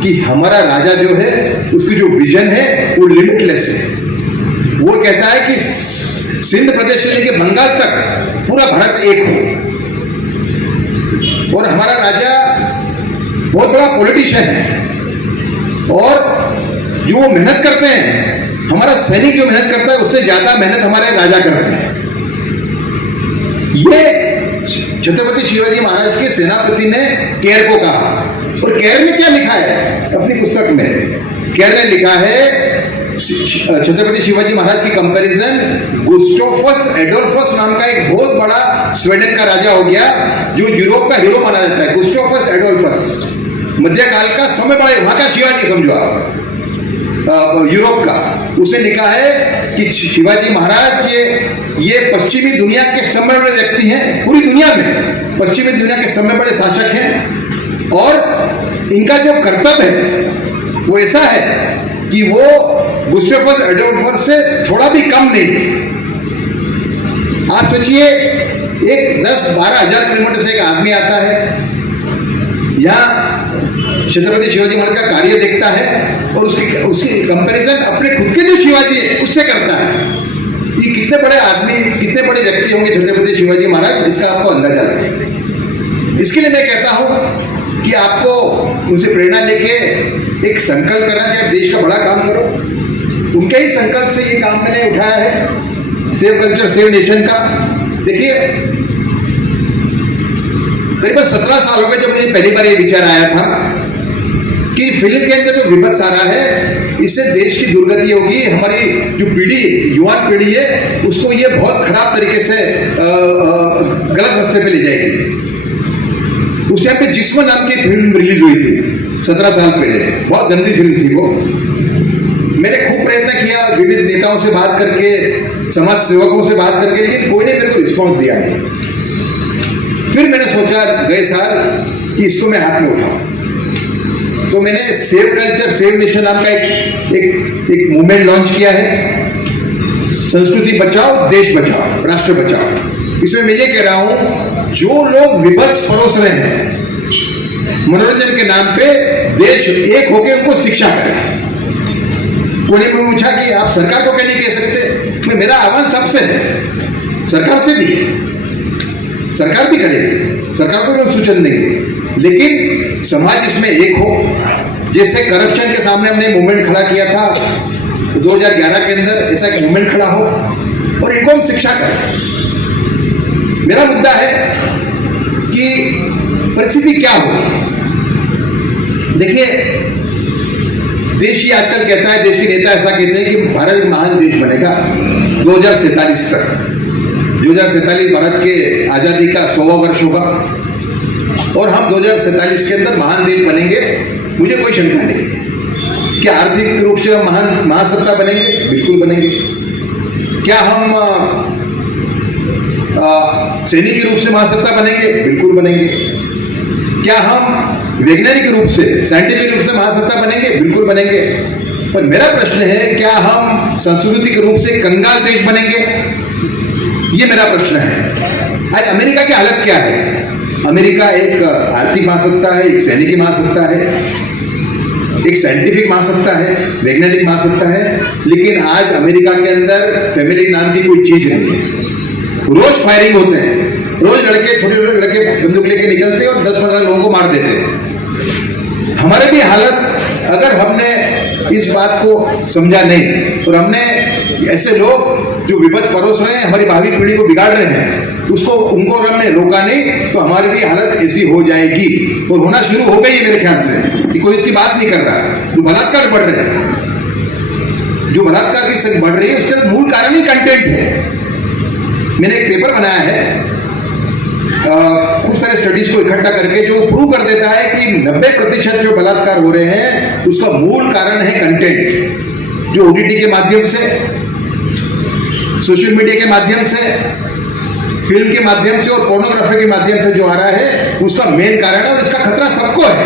कि हमारा राजा जो है उसकी जो विजन है वो लिमिटलेस है। वो कहता है कि सिंध प्रदेश से लेकर बंगाल तक पूरा भारत एक हो, और हमारा राजा बहुत बड़ा पॉलिटिशियन है, और जो वो मेहनत करते हैं, हमारा सैनिक जो मेहनत करता है उससे ज्यादा मेहनत हमारे राजा करते हैं। ये छत्रपति शिवाजी महाराज के सेनापति ने केर को कहा। और केर ने क्या लिखा है अपनी पुस्तक में? केर ने लिखा है छत्रपति शिवाजी महाराज की कंपैरिजन गुस्टोफस एडोल्फस नाम का एक बहुत बड़ा स्वीडन का राजा हो गया जो यूरोप का हीरो माना जाता है। गुस्टोफस एडोल्फस मध्यकाल का समय बड़ा, वहां का शिवाजी समझो आप, यूरोप का। उसने लिखा है कि शिवाजी महाराज ये पश्चिमी दुनिया के सबसे बड़े व्यक्ति हैं, पूरी दुनिया में पश्चिमी दुनिया के सबसे बड़े शासक हैं, और इनका जो कर्तव्य है वो ऐसा है कि वो गुस्टोफस एडोल्फस से थोड़ा भी कम नहीं। आप सोचिए, एक 10-12 हजार किलोमीटर से एक आदमी आता है, यहाँ छत्रपति शिवाजी महाराज का कार्य देखता है और उसकी कंपैरिजन अपने खुद के जो शिवाजी है उससे करता है। ये कितने बड़े आदमी, कितने बड़े व्यक्ति होंगे छत्रपति शिवाजी महाराज, इसका आपको अंदाजा लगे। इसके लिए मैं कहता हूं कि आपको उनसे प्रेरणा लेके एक संकल्प करना चाहिए, देश का बड़ा काम करो। उनके ही संकल्प से ये काम मैंने उठाया है, सेव कल्चर सेव नेशन का। देखिए, करीबन 17 साल हो गए जब मुझे पहली बार ये विचार आया था कि फिल्म के अंदर जो विपत्त आ रहा है इससे देश की दुर्गति होगी, हमारी जो पीढ़ी, युवा पीढ़ी है उसको ये बहुत खराब तरीके से गलत रास्ते पे ले जाएगी। उस टाइम पे जिस्म नाम की फिल्म रिलीज हुई थी 17 साल पहले, बहुत गंदी फिल्म थी वो। मैंने खूब प्रयत्न किया, विविध नेताओं से बात करके, समाज सेवकों से बात करके, लेकिन कोई ने मेरे को रिस्पॉन्स दिया नहीं। फिर मैंने सोचा गए साल कि इसको मैं हाथ में उठाऊं, तो मैंने सेव कल्चर सेव नेशन नाम का एक मूवमेंट लॉन्च किया है, संस्कृति बचाओ देश बचाओ राष्ट्र बचाओ। इसमें मैं ये कह रहा हूं, जो लोग विभत्स परोस रहे हैं मनोरंजन के नाम पे, देश एक होकर उनको शिक्षा करें। कोई ने पूछा कि आप सरकार को क्या नहीं कह सकते? मेरा आह्वान सबसे है, सरकार से भी है, सरकार भी करेगी, सरकार को भी सूचन देंगे, लेकिन समाज इसमें एक हो। जैसे करप्शन के सामने हमने मूवमेंट खड़ा किया था 2011 के अंदर, ऐसा एक मूवमेंट खड़ा हो और इनको हम शिक्षा करें। मेरा मुद्दा है कि परिस्थिति क्या होगी। देखिए, देश ही आजकल कहता है, देश के नेता ऐसा कहते हैं कि भारत एक महान देश बनेगा 2047 तक। 2047 भारत के आज़ादी का 100वां वर्ष होगा और हम 2047 के अंदर महान देश बनेंगे, मुझे कोई शंका नहीं। क्या आर्थिक रूप से हम महासत्ता बनेंगे? बिल्कुल बनेंगे। क्या हम सैनिक रूप से महासत्ता बनेंगे? बिल्कुल बनेंगे। क्या हम वैज्ञानिक रूप से, साइंटिफिक रूप से महासत्ता बनेंगे? बिल्कुल बनेंगे। पर मेरा प्रश्न है, क्या हम सांस्कृतिक रूप से कंगाल देश बनेंगे? ये मेरा प्रश्न है। आज अमेरिका की हालत क्या है? अमेरिका एक आर्थिक महासत्ता है, एक सैनिक महासत्ता है, एक साइंटिफिक महासत्ता है, वैज्ञानिक महासत्ता है, लेकिन आज अमेरिका के अंदर फैमिली नाम की कोई चीज नहीं है। रोज फायरिंग होते हैं, रोज लड़के, छोटे छोटे लड़के बंदूक लेके निकलते हैं और 10-15 लोगों को मार देते हैं। हमारे भी हालत, अगर हमने इस बात को समझा नहीं और हमने ऐसे लोग जो विपक्ष परोस रहे हैं, हमारी भावी पीढ़ी को बिगाड़ रहे हैं, उसको उनको हमने रोका नहीं तो हमारी भी हालत ऐसी हो जाएगी और होना शुरू हो गई है मेरे ख्याल से। कि कोई इसकी बात नहीं कर रहा। जो बलात्कार बढ़ रहे हैं, जो बलात्कार की संख्या बढ़ रही है, उसका मूल कारण ही कंटेंट है। मैंने एक पेपर बनाया है खूब सारे स्टडीज को इकट्ठा करके जो प्रूव कर देता है कि 90% जो बलात्कार हो रहे हैं उसका मूल कारण है कंटेंट, जो ओटीटी के माध्यम से, सोशल मीडिया के माध्यम से, फिल्म के माध्यम से और पोर्नोग्राफी के माध्यम से जो आ रहा है उसका मेन कारण है। और इसका खतरा सबको है।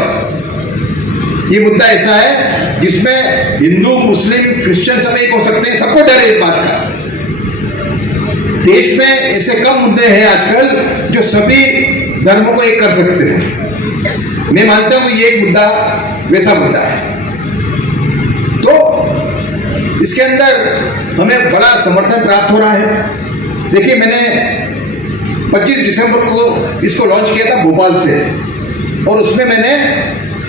ये मुद्दा ऐसा है जिसमें हिंदू, मुस्लिम, क्रिश्चियन सब एक हो सकते हैं, सबको डर है इस बात का। देश में ऐसे कम मुद्दे हैं आजकल जो सभी धर्मों को एक कर सकते हैं। मैं मानता हूं कि ये एक मुद्दा वैसा मुद्दा है। तो इसके अंदर हमें बड़ा समर्थन प्राप्त हो रहा है। देखिए, मैंने 25 दिसंबर को इसको लॉन्च किया था भोपाल से, और उसमें मैंने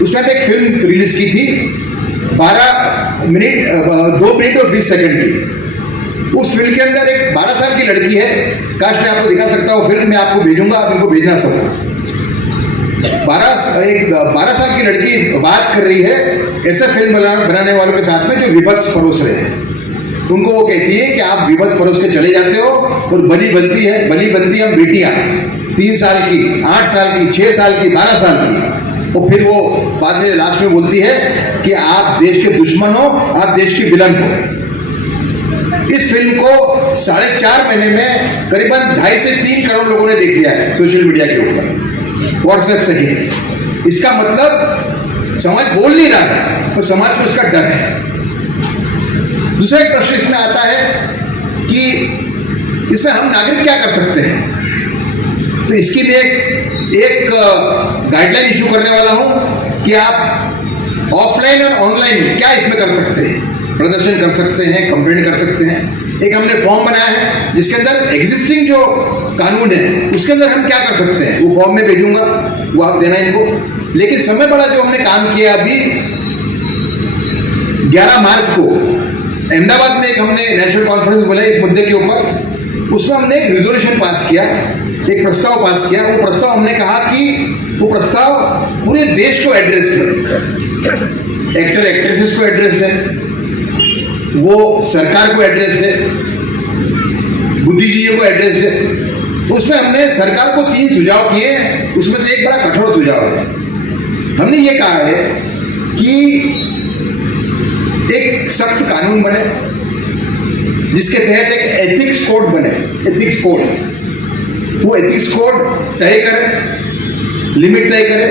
उस टाइम एक फिल्म रिलीज की थी 2 मिनट और 20 सेकंड की। उस फिल्म के अंदर एक 12 साल की लड़की है, काश मैं आपको दिखा सकता हूँ फिल्म, मैं आपको भेजूंगा, आप इनको भेजना सबको। 12 साल की लड़की बात कर रही है ऐसे फिल्म बनाने वालों के साथ में जो विभत्स परोस रहे हैं। उनको वो कहती है कि आप विभत्स परोस के चले जाते हो और बलि बनती हम बेटियां 3 साल की, 8 साल की, 6 साल की, 12 साल की। और फिर वो बाद में लास्ट में बोलती है कि आप देश के दुश्मन हो, आप देश की विलन हो। इस फिल्म को 4.5 महीने में करीबन 2.5 से 3 करोड़ लोगों ने देख लिया है सोशल मीडिया के ऊपर, व्हाट्सएप से ही। इसका मतलब समाज बोल नहीं रहा है, तो समाज को उसका डर है। दूसरा एक प्रश्न इसमें आता है कि इसमें हम नागरिक क्या कर सकते हैं। तो इसकी भी एक गाइडलाइन इशू करने वाला हूं कि आप ऑफलाइन और ऑनलाइन क्या इसमें कर सकते हैं। प्रदर्शन कर सकते हैं, कंप्लेंट कर सकते हैं। एक हमने फॉर्म बनाया है जिसके अंदर एग्जिस्टिंग जो कानून है उसके अंदर हम क्या कर सकते हैं, वो फॉर्म में भेजूंगा, वो आप देना इनको। लेकिन समय बड़ा जो हमने काम किया अभी 11 मार्च को अहमदाबाद में एक हमने नेशनल कॉन्फ्रेंस बुलाई इस मुद्दे के ऊपर। उसमें हमने एक रिजोल्यूशन पास किया, एक प्रस्ताव पास किया। वो प्रस्ताव हमने कहा कि वो प्रस्ताव पूरे देश को एड्रेस्ड है, एक्टर एक्ट्रेसेस को एड्रेस्ड है, वो सरकार को एड्रेस्ड है, बुद्धिजीवियों को एड्रेस्ड है। उसमें हमने सरकार को 3 सुझाव किए, उसमें से एक बड़ा कठोर सुझाव है। हमने ये कहा है कि एक सख्त कानून बने जिसके तहत एक एथिक्स कोड बने। एथिक्स कोड, वो एथिक्स कोड तय करे, लिमिट तय करे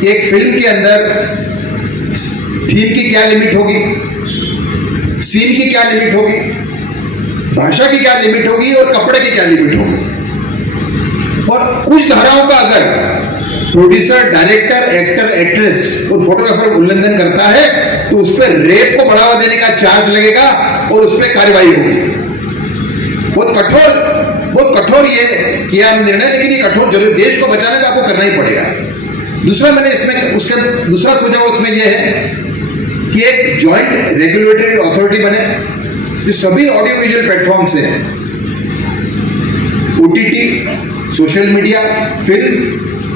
कि एक फिल्म के अंदर थीम की क्या लिमिट होगी, सीन की क्या लिमिट होगी, भाषा की क्या लिमिट होगी और कपड़े की क्या लिमिट होगी। और कुछ धाराओं का अगर प्रोड्यूसर, डायरेक्टर, एक्टर, एक्ट्रेस और फोटोग्राफर उल्लंघन करता है तो उस पर रेप को बढ़ावा देने का चार्ज लगेगा और उस पर कार्रवाई होगी। बहुत कठोर ये किया हम निर्णय, लेकिन ये कठोर जरूर, देश को बचाने तो आपको करना ही पड़ेगा। दूसरा मैंने इसमें उसका दूसरा सुझाव उसमें यह है कि एक जॉइंट रेगुलेटरी अथॉरिटी बने जो सभी ऑडियो विजुअल प्लेटफॉर्म से, ओटीटी, सोशल मीडिया, फिल्म,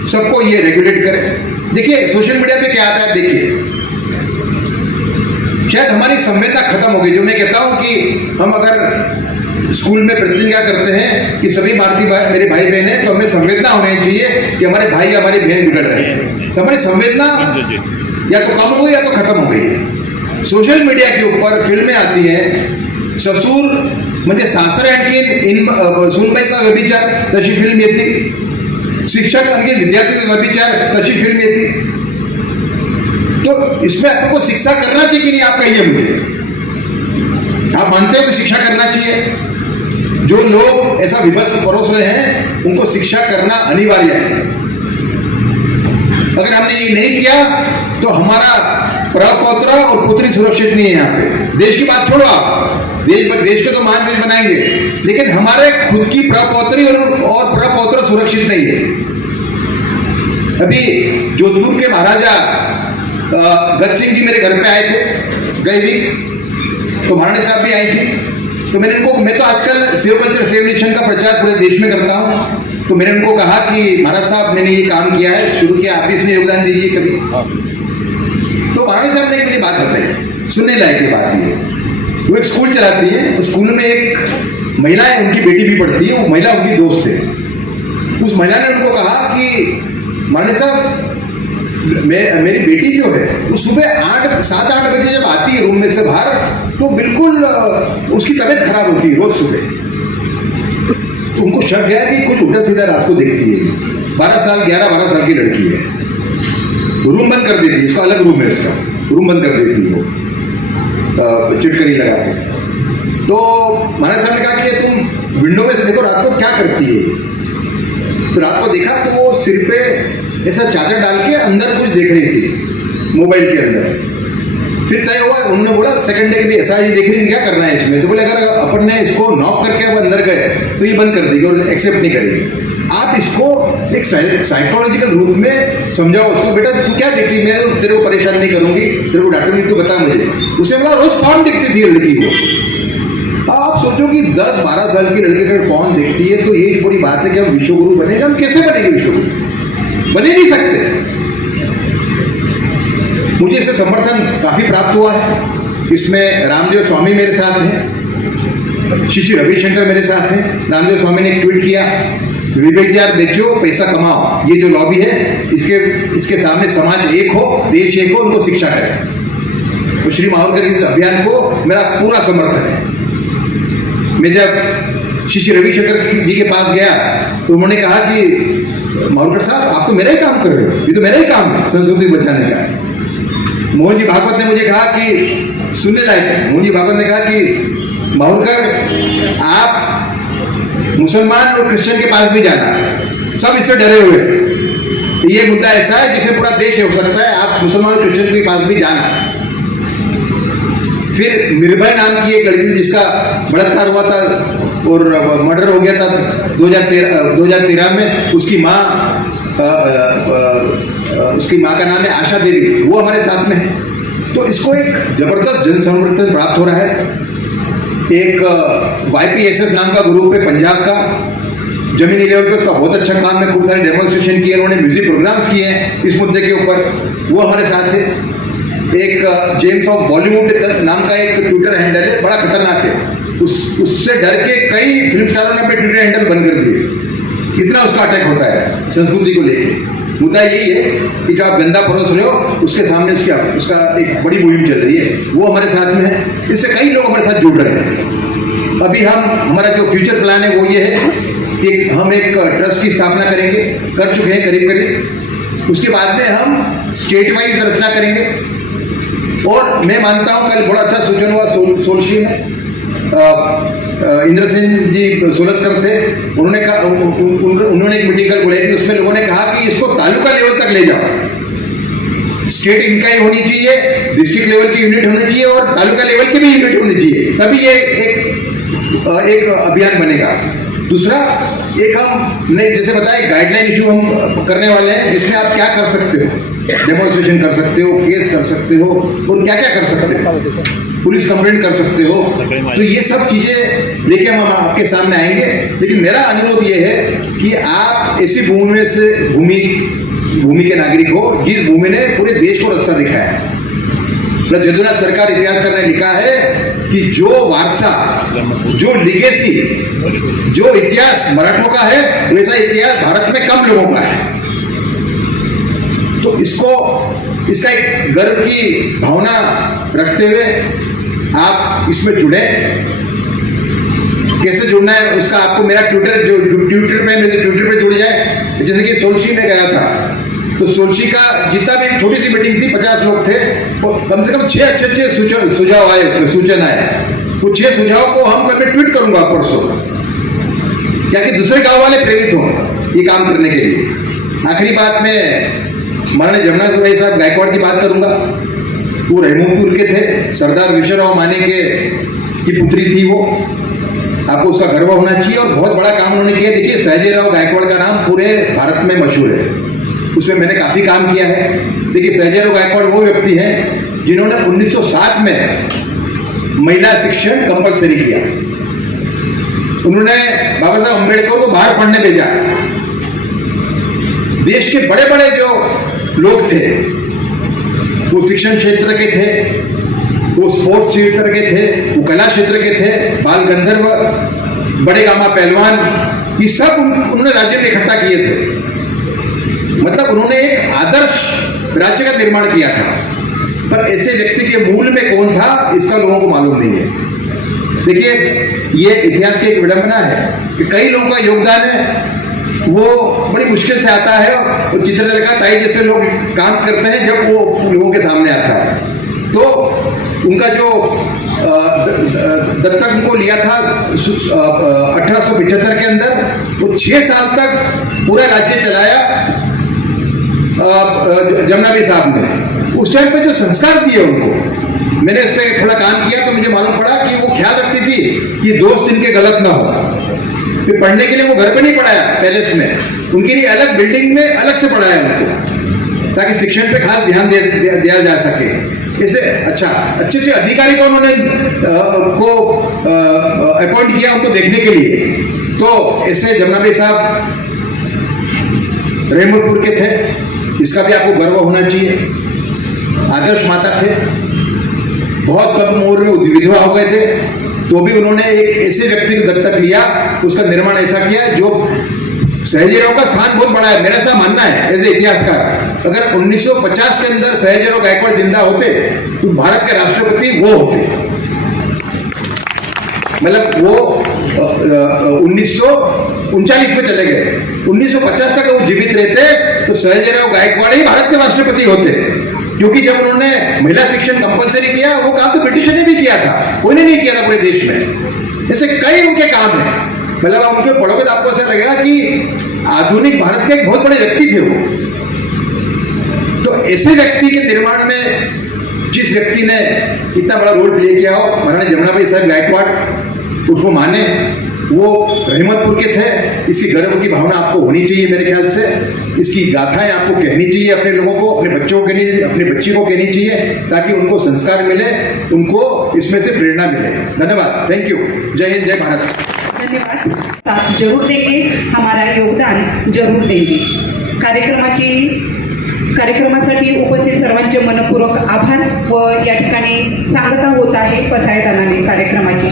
सबको ये रेगुलेट करे। देखिए सोशल मीडिया पे क्या आता है, देखिए शायद हमारी संवेदना खत्म हो गई। जो मैं कहता हूं कि हम अगर स्कूल में प्रतिज्ञा करते हैं कि सभी भारतीय मेरे भाई बहन हैं, तो हमें संवेदना होनी चाहिए कि हमारे भाई या हमारी बहन बिगड़ रहे हैं। तो हमारी संवेदना या तो कम हो गई या तो खत्म हो गई। सोशल मीडिया के ऊपर फिल्में आती हैं, ससुर म्हणजे सासरे आणखीन सूनबाईचा व्यभिचार तशी फिल्म येते, शिक्षक आणखी विद्यार्थी व्यभिचार तशी फिल्म येते। तो इसमें आपको शिक्षा करना चाहिए कि नहीं, आप कहिए मुझे, आप मानते हो कि शिक्षा करना चाहिए? जो लोग ऐसा विभत्स परोस रहे हैं उनको शिक्षा करना अनिवार्य है। अगर हमने ये नहीं किया तो हमारा प्रपौत्र और पुत्री सुरक्षित नहीं है। यहाँ पे देश की बात छोड़ो, आप देश के तो महान देश बनाएंगे, लेकिन हमारे खुद की प्रपौत्री और प्रपौत्र सुरक्षित नहीं है। अभी जोधपुर के महाराजा गज सिंह जी मेरे घर पे आए थे गए वीक, तो महारानी साहब भी आई थी। तो मैं तो आजकल सेव कल्चर सेव नेशन का प्रचार पूरे देश में करता हूँ। तो मैंने उनको कहा कि महाराज साहब मैंने ये काम किया है, शुरू किया, आप भी इसमें योगदान दीजिए कभी। तो महारानी साहब ने मुझे बात बताई, सुनने लायक की बात ये। वो एक स्कूल चलाती है, उस स्कूल में एक महिला है, उनकी बेटी भी पढ़ती है, वो महिला उनकी दोस्त है। उस महिला ने उनको कहा कि माननीय साहब मेरी बेटी जो है वो सुबह 7-8 बजे जब आती है रूम में से बाहर तो बिल्कुल उसकी तबीयत खराब होती है रोज सुबह। तो उनको शक है कि कुछ उल्टा सीधा रात को देखती है। 11-12 साल की लड़की है, रूम बंद कर देती है, उसका अलग रूम है, उसका रूम बंद कर देती है वो चिटकनी लगा के। तो महाराज साहब ने कहा कि तुम विंडो में से देखो रात को क्या करती है। तो रात को देखा तो वो सिर पे ऐसा चादर डाल के अंदर कुछ देख रही थी मोबाइल के अंदर। फिर तय हुआ, उन्होंने बोला सेकंड डे के लिए ऐसा ही देख रही थी, क्या करना है इसमें। तो बोले अगर अपन ने इसको नॉक करके अब अंदर गए तो ये बंद कर देगी और एक्सेप्ट नहीं करेगी। आप इसको एक साइकोलॉजिकल रूप में समझाओ उसको, बेटा तू क्या देखती, मैं तेरे को परेशान नहीं करूंगी, तेरे को डांटूंगी, तू बता मुझे। उसे बोला रोज कौन देखती थी लड़की को। आप सोचो कि 10-12 साल की लड़की अगर कौन देखती है तो ये बड़ी बात है कि हम विश्वगुरु बनेंगे। हम कैसे बनेंगे विश्वगुरु, बने नहीं सकते। मुझे इसका समर्थन काफी प्राप्त हुआ है। इसमें रामदेव स्वामी मेरे साथ हैं, श्री रविशंकर मेरे साथ हैं। रामदेव स्वामी ने एक ट्वीट किया, विवेक जी आप बेचो पैसा कमाओ, ये जो लॉबी है इसके सामने समाज एक हो, देश एक हो, उनको शिक्षा करें। तो श्री माहौरकर इस अभियान को मेरा पूरा समर्थन है। मैं जब श्री रविशंकर जी के पास गया तो उन्होंने कहा कि माहौरकर साहब आप तो मेरा ही काम कर रहे हो, ये तो मेरा ही काम है संस्कृति बचाने का। मोहन जी भागवत ने मुझे कहा कि सुनने लायक है, मोहन जी भागवत ने कहा कि माहौरकर आप मुसलमान और क्रिश्चियन के पास भी जाना, सब इससे डरे हुए हैं। ये मुद्दा ऐसा है जिसे पूरा देश हो सकता है, आप मुसलमान और क्रिश्चियन के पास भी जाना। फिर निर्भय नाम की एक लड़की थी जिसका बलात्कार हुआ था और मर्डर हो गया था 2013 में। उसकी माँ का नाम है आशा देवी, वो हमारे साथ में है। तो इसको एक जबरदस्त जन समर्थन प्राप्त हो रहा है। एक YPSS नाम का ग्रुप है पंजाब का, जमीनी लेवल पे उसका बहुत अच्छा काम है, खूब सारे डेमोन्स्ट्रेशन किए, उन्होंने म्यूजिक प्रोग्राम्स किए हैं इस मुद्दे के ऊपर, वो हमारे साथ है। एक जेम्स ऑफ बॉलीवुड नाम का एक ट्विटर हैंडल है, बड़ा खतरनाक है, उससे डर के कई फिल्म स्टारों ने अपने ट्विटर हैंडल बंद कर दिए, इतना उसका अटैक होता है संस्कृति को लेकर। मुद्दा यही है कि जो आप गंदा परोस रहे हो उसके सामने उसका एक बड़ी मुहिम चल रही है, वो हमारे साथ में है। इससे कई लोग हमारे साथ जुड़ रहे हैं। अभी हमारा जो फ्यूचर प्लान है वो ये है कि हम एक ट्रस्ट की स्थापना करेंगे, कर चुके हैं करीब। उसके बाद में हम स्टेट वाइज रचना करेंगे। और मैं मानता हूँ कल बड़ा अच्छा सूचन हुआ सोलशी में, इंद्र सेन जी सोलस्कर थे, उन्होंने एक मीटिंग कल बुलाई थी, उसमें लोगों ने कहा कि इसको तालुका लेवल तक ले जाओ, स्टेट इनकाई होनी चाहिए, डिस्ट्रिक्ट लेवल की यूनिट होनी चाहिए और तालुका लेवल की भी यूनिट होनी चाहिए, तभी ये एक अभियान बनेगा। दूसरा, एक हमने जैसे बताया गाइडलाइन इशू हम करने वाले हैं, जिसमें आप क्या कर सकते हो, डेमोन्स्ट्रेशन कर सकते हो, केस कर सकते हो और क्या क्या कर सकते हो, पुलिस कंप्लेंट कर सकते हो। तो ये सब चीजें लेके हम आपके सामने आएंगे। लेकिन मेरा अनुरोध ये है कि आप ऐसी भूमि के नागरिक हो जिस भूमि ने पूरे देश को रास्ता दिखाया है। यदुनाथ सरकार इतिहासकार ने लिखा है कि जो वारसा, जो लिगेसी, जो इतिहास मराठों का है वैसा इतिहास भारत में कम लोगों का है। तो इसका एक गर्व की भावना रखते हुए आप इसमें जुड़े। कैसे जुड़ना है उसका आपको मेरा ट्विटर पे जुड़ जाए। जैसे कि सोलशी में गया था तो सोलशी का जितना भी छोटी सी मीटिंग थी, 50 लोग थे, कम से कम 6 अच्छे सुझाव आए, उसमें सूचन आए। वो 6 सुझाव को हम मैं ट्वीट करूंगा परसों, क्या कि दूसरे गांव वाले प्रेरित हों ये काम करने के लिए। आखिरी बात में माननीय जमुना भाई साहब गायकवाड़ की बात करूंगा। वो रहमपुर के थे, सरदार विश्वराव माने की पुत्री थी वो, आपको उसका गर्व होना चाहिए। और बहुत बड़ा काम उन्होंने किया। देखिए सहजेराव गायकवाड़ का नाम पूरे भारत में मशहूर है, उसमें मैंने काफी काम किया है। देखिए सहजेराव गायकवाड़ वो व्यक्ति हैं जिन्होंने 1907 में महिला शिक्षण कंपलसरी किया। उन्होंने बाबा साहब अम्बेडकर को बाहर पढ़ने भेजा। देश के बड़े बड़े जो लोग थे वो शिक्षण क्षेत्र के थे, वो स्पोर्ट्स क्षेत्र के थे, वो कला क्षेत्र के थे, बाल गंधर्व, बड़े गामा पहलवान, ये सब उन्होंने राज्य में इकट्ठा किए थे। मतलब उन्होंने एक आदर्श राज्य का निर्माण किया था, पर ऐसे व्यक्ति के मूल में कौन था इसका लोगों को मालूम नहीं है। देखिए, ये इतिहास की एक विडंबना है कि कई लोगों का योगदान है वो बड़ी मुश्किल से आता है, और चित्रलेखा ताई जैसे लोग काम करते हैं जब वो लोगों के सामने आता है। तो उनका जो दत्तक उनको लिया था 1875 के अंदर, वो 6 साल तक पूरा राज्य चलाया जमुनाबाई साहब ने। उस टाइम पे जो संस्कार दिए उनको, मैंने इस पर थोड़ा काम किया तो मुझे मालूम पड़ा कि वो ख्याल रखती थी कि दोस्त इनके गलत ना हो। फिर पढ़ने के लिए वो घर पे नहीं पढ़ाया पैलेस में, उनके लिए अलग बिल्डिंग में अलग से पढ़ाया उनको, ताकि शिक्षण पे खास ध्यान दिया जा सके। ऐसे अच्छे अच्छे अधिकारी को उन्होंने अपॉइंट किया उनको देखने के लिए। तो ऐसे जमुनाबाई साहब रहमतपुर के थे, इसका भी आपको गर्व होना चाहिए। आदर्श माता थे, बहुत कम उम्र में विधवा हो गए थे, तो भी उन्होंने एक ऐसे व्यक्ति को दत्तक लिया, उसका निर्माण ऐसा किया जो सयाजीराव का स्थान बहुत बड़ा है, मेरा ऐसा मानना है एज ए इतिहासकार। अगर 1950 के अंदर सयाजीराव गायकवाड़ जिंदा होते तो भारत के राष्ट्रपति वो होते। मतलब वो 1939 में चले गए, 1950 तक वो जीवित रहते तो सयाजीराव गायकवाड़ ही भारत के राष्ट्रपति होते। क्योंकि जब उन्होंने महिला शिक्षण कंपलसरी किया, वो काम तो ब्रिटिशर ने भी किया था, कोई ने नहीं किया था पूरे देश में। ऐसे कई उनके काम हैं, मतलब आप उनके पढ़ोगे तो आपको ऐसा लगेगा कि आधुनिक भारत के एक बहुत बड़े व्यक्ति थे वो। तो ऐसे व्यक्ति के निर्माण में जिस व्यक्ति ने इतना बड़ा रोल प्ले किया हो, महारानी जमुनाबाई साहब गायकवाड़ उसको माने, वो रहमतपुर के थे। इसकी गर्व की भावना आपको होनी चाहिए मेरे ख्याल से, इसकी गाथाएं आपको कहनी चाहिए अपने लोगों को, अपने बच्चों को कहनी, अपने बच्ची को कहनी चाहिए, ताकि उनको संस्कार मिले, उनको इसमें से प्रेरणा मिले। धन्यवाद, थैंक यू, जय हिंद, जय भारत। धन्यवाद। साथ जरूर देंगे, हमारा योगदान जरूर देंगे। कार्यक्रमासाठी उपस्थित सर्वांचे मनपूर्वक आभार व या ठिकाणी सांगता होत आहे पसायदानाने कार्यक्रमाची।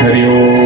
हरि ओम.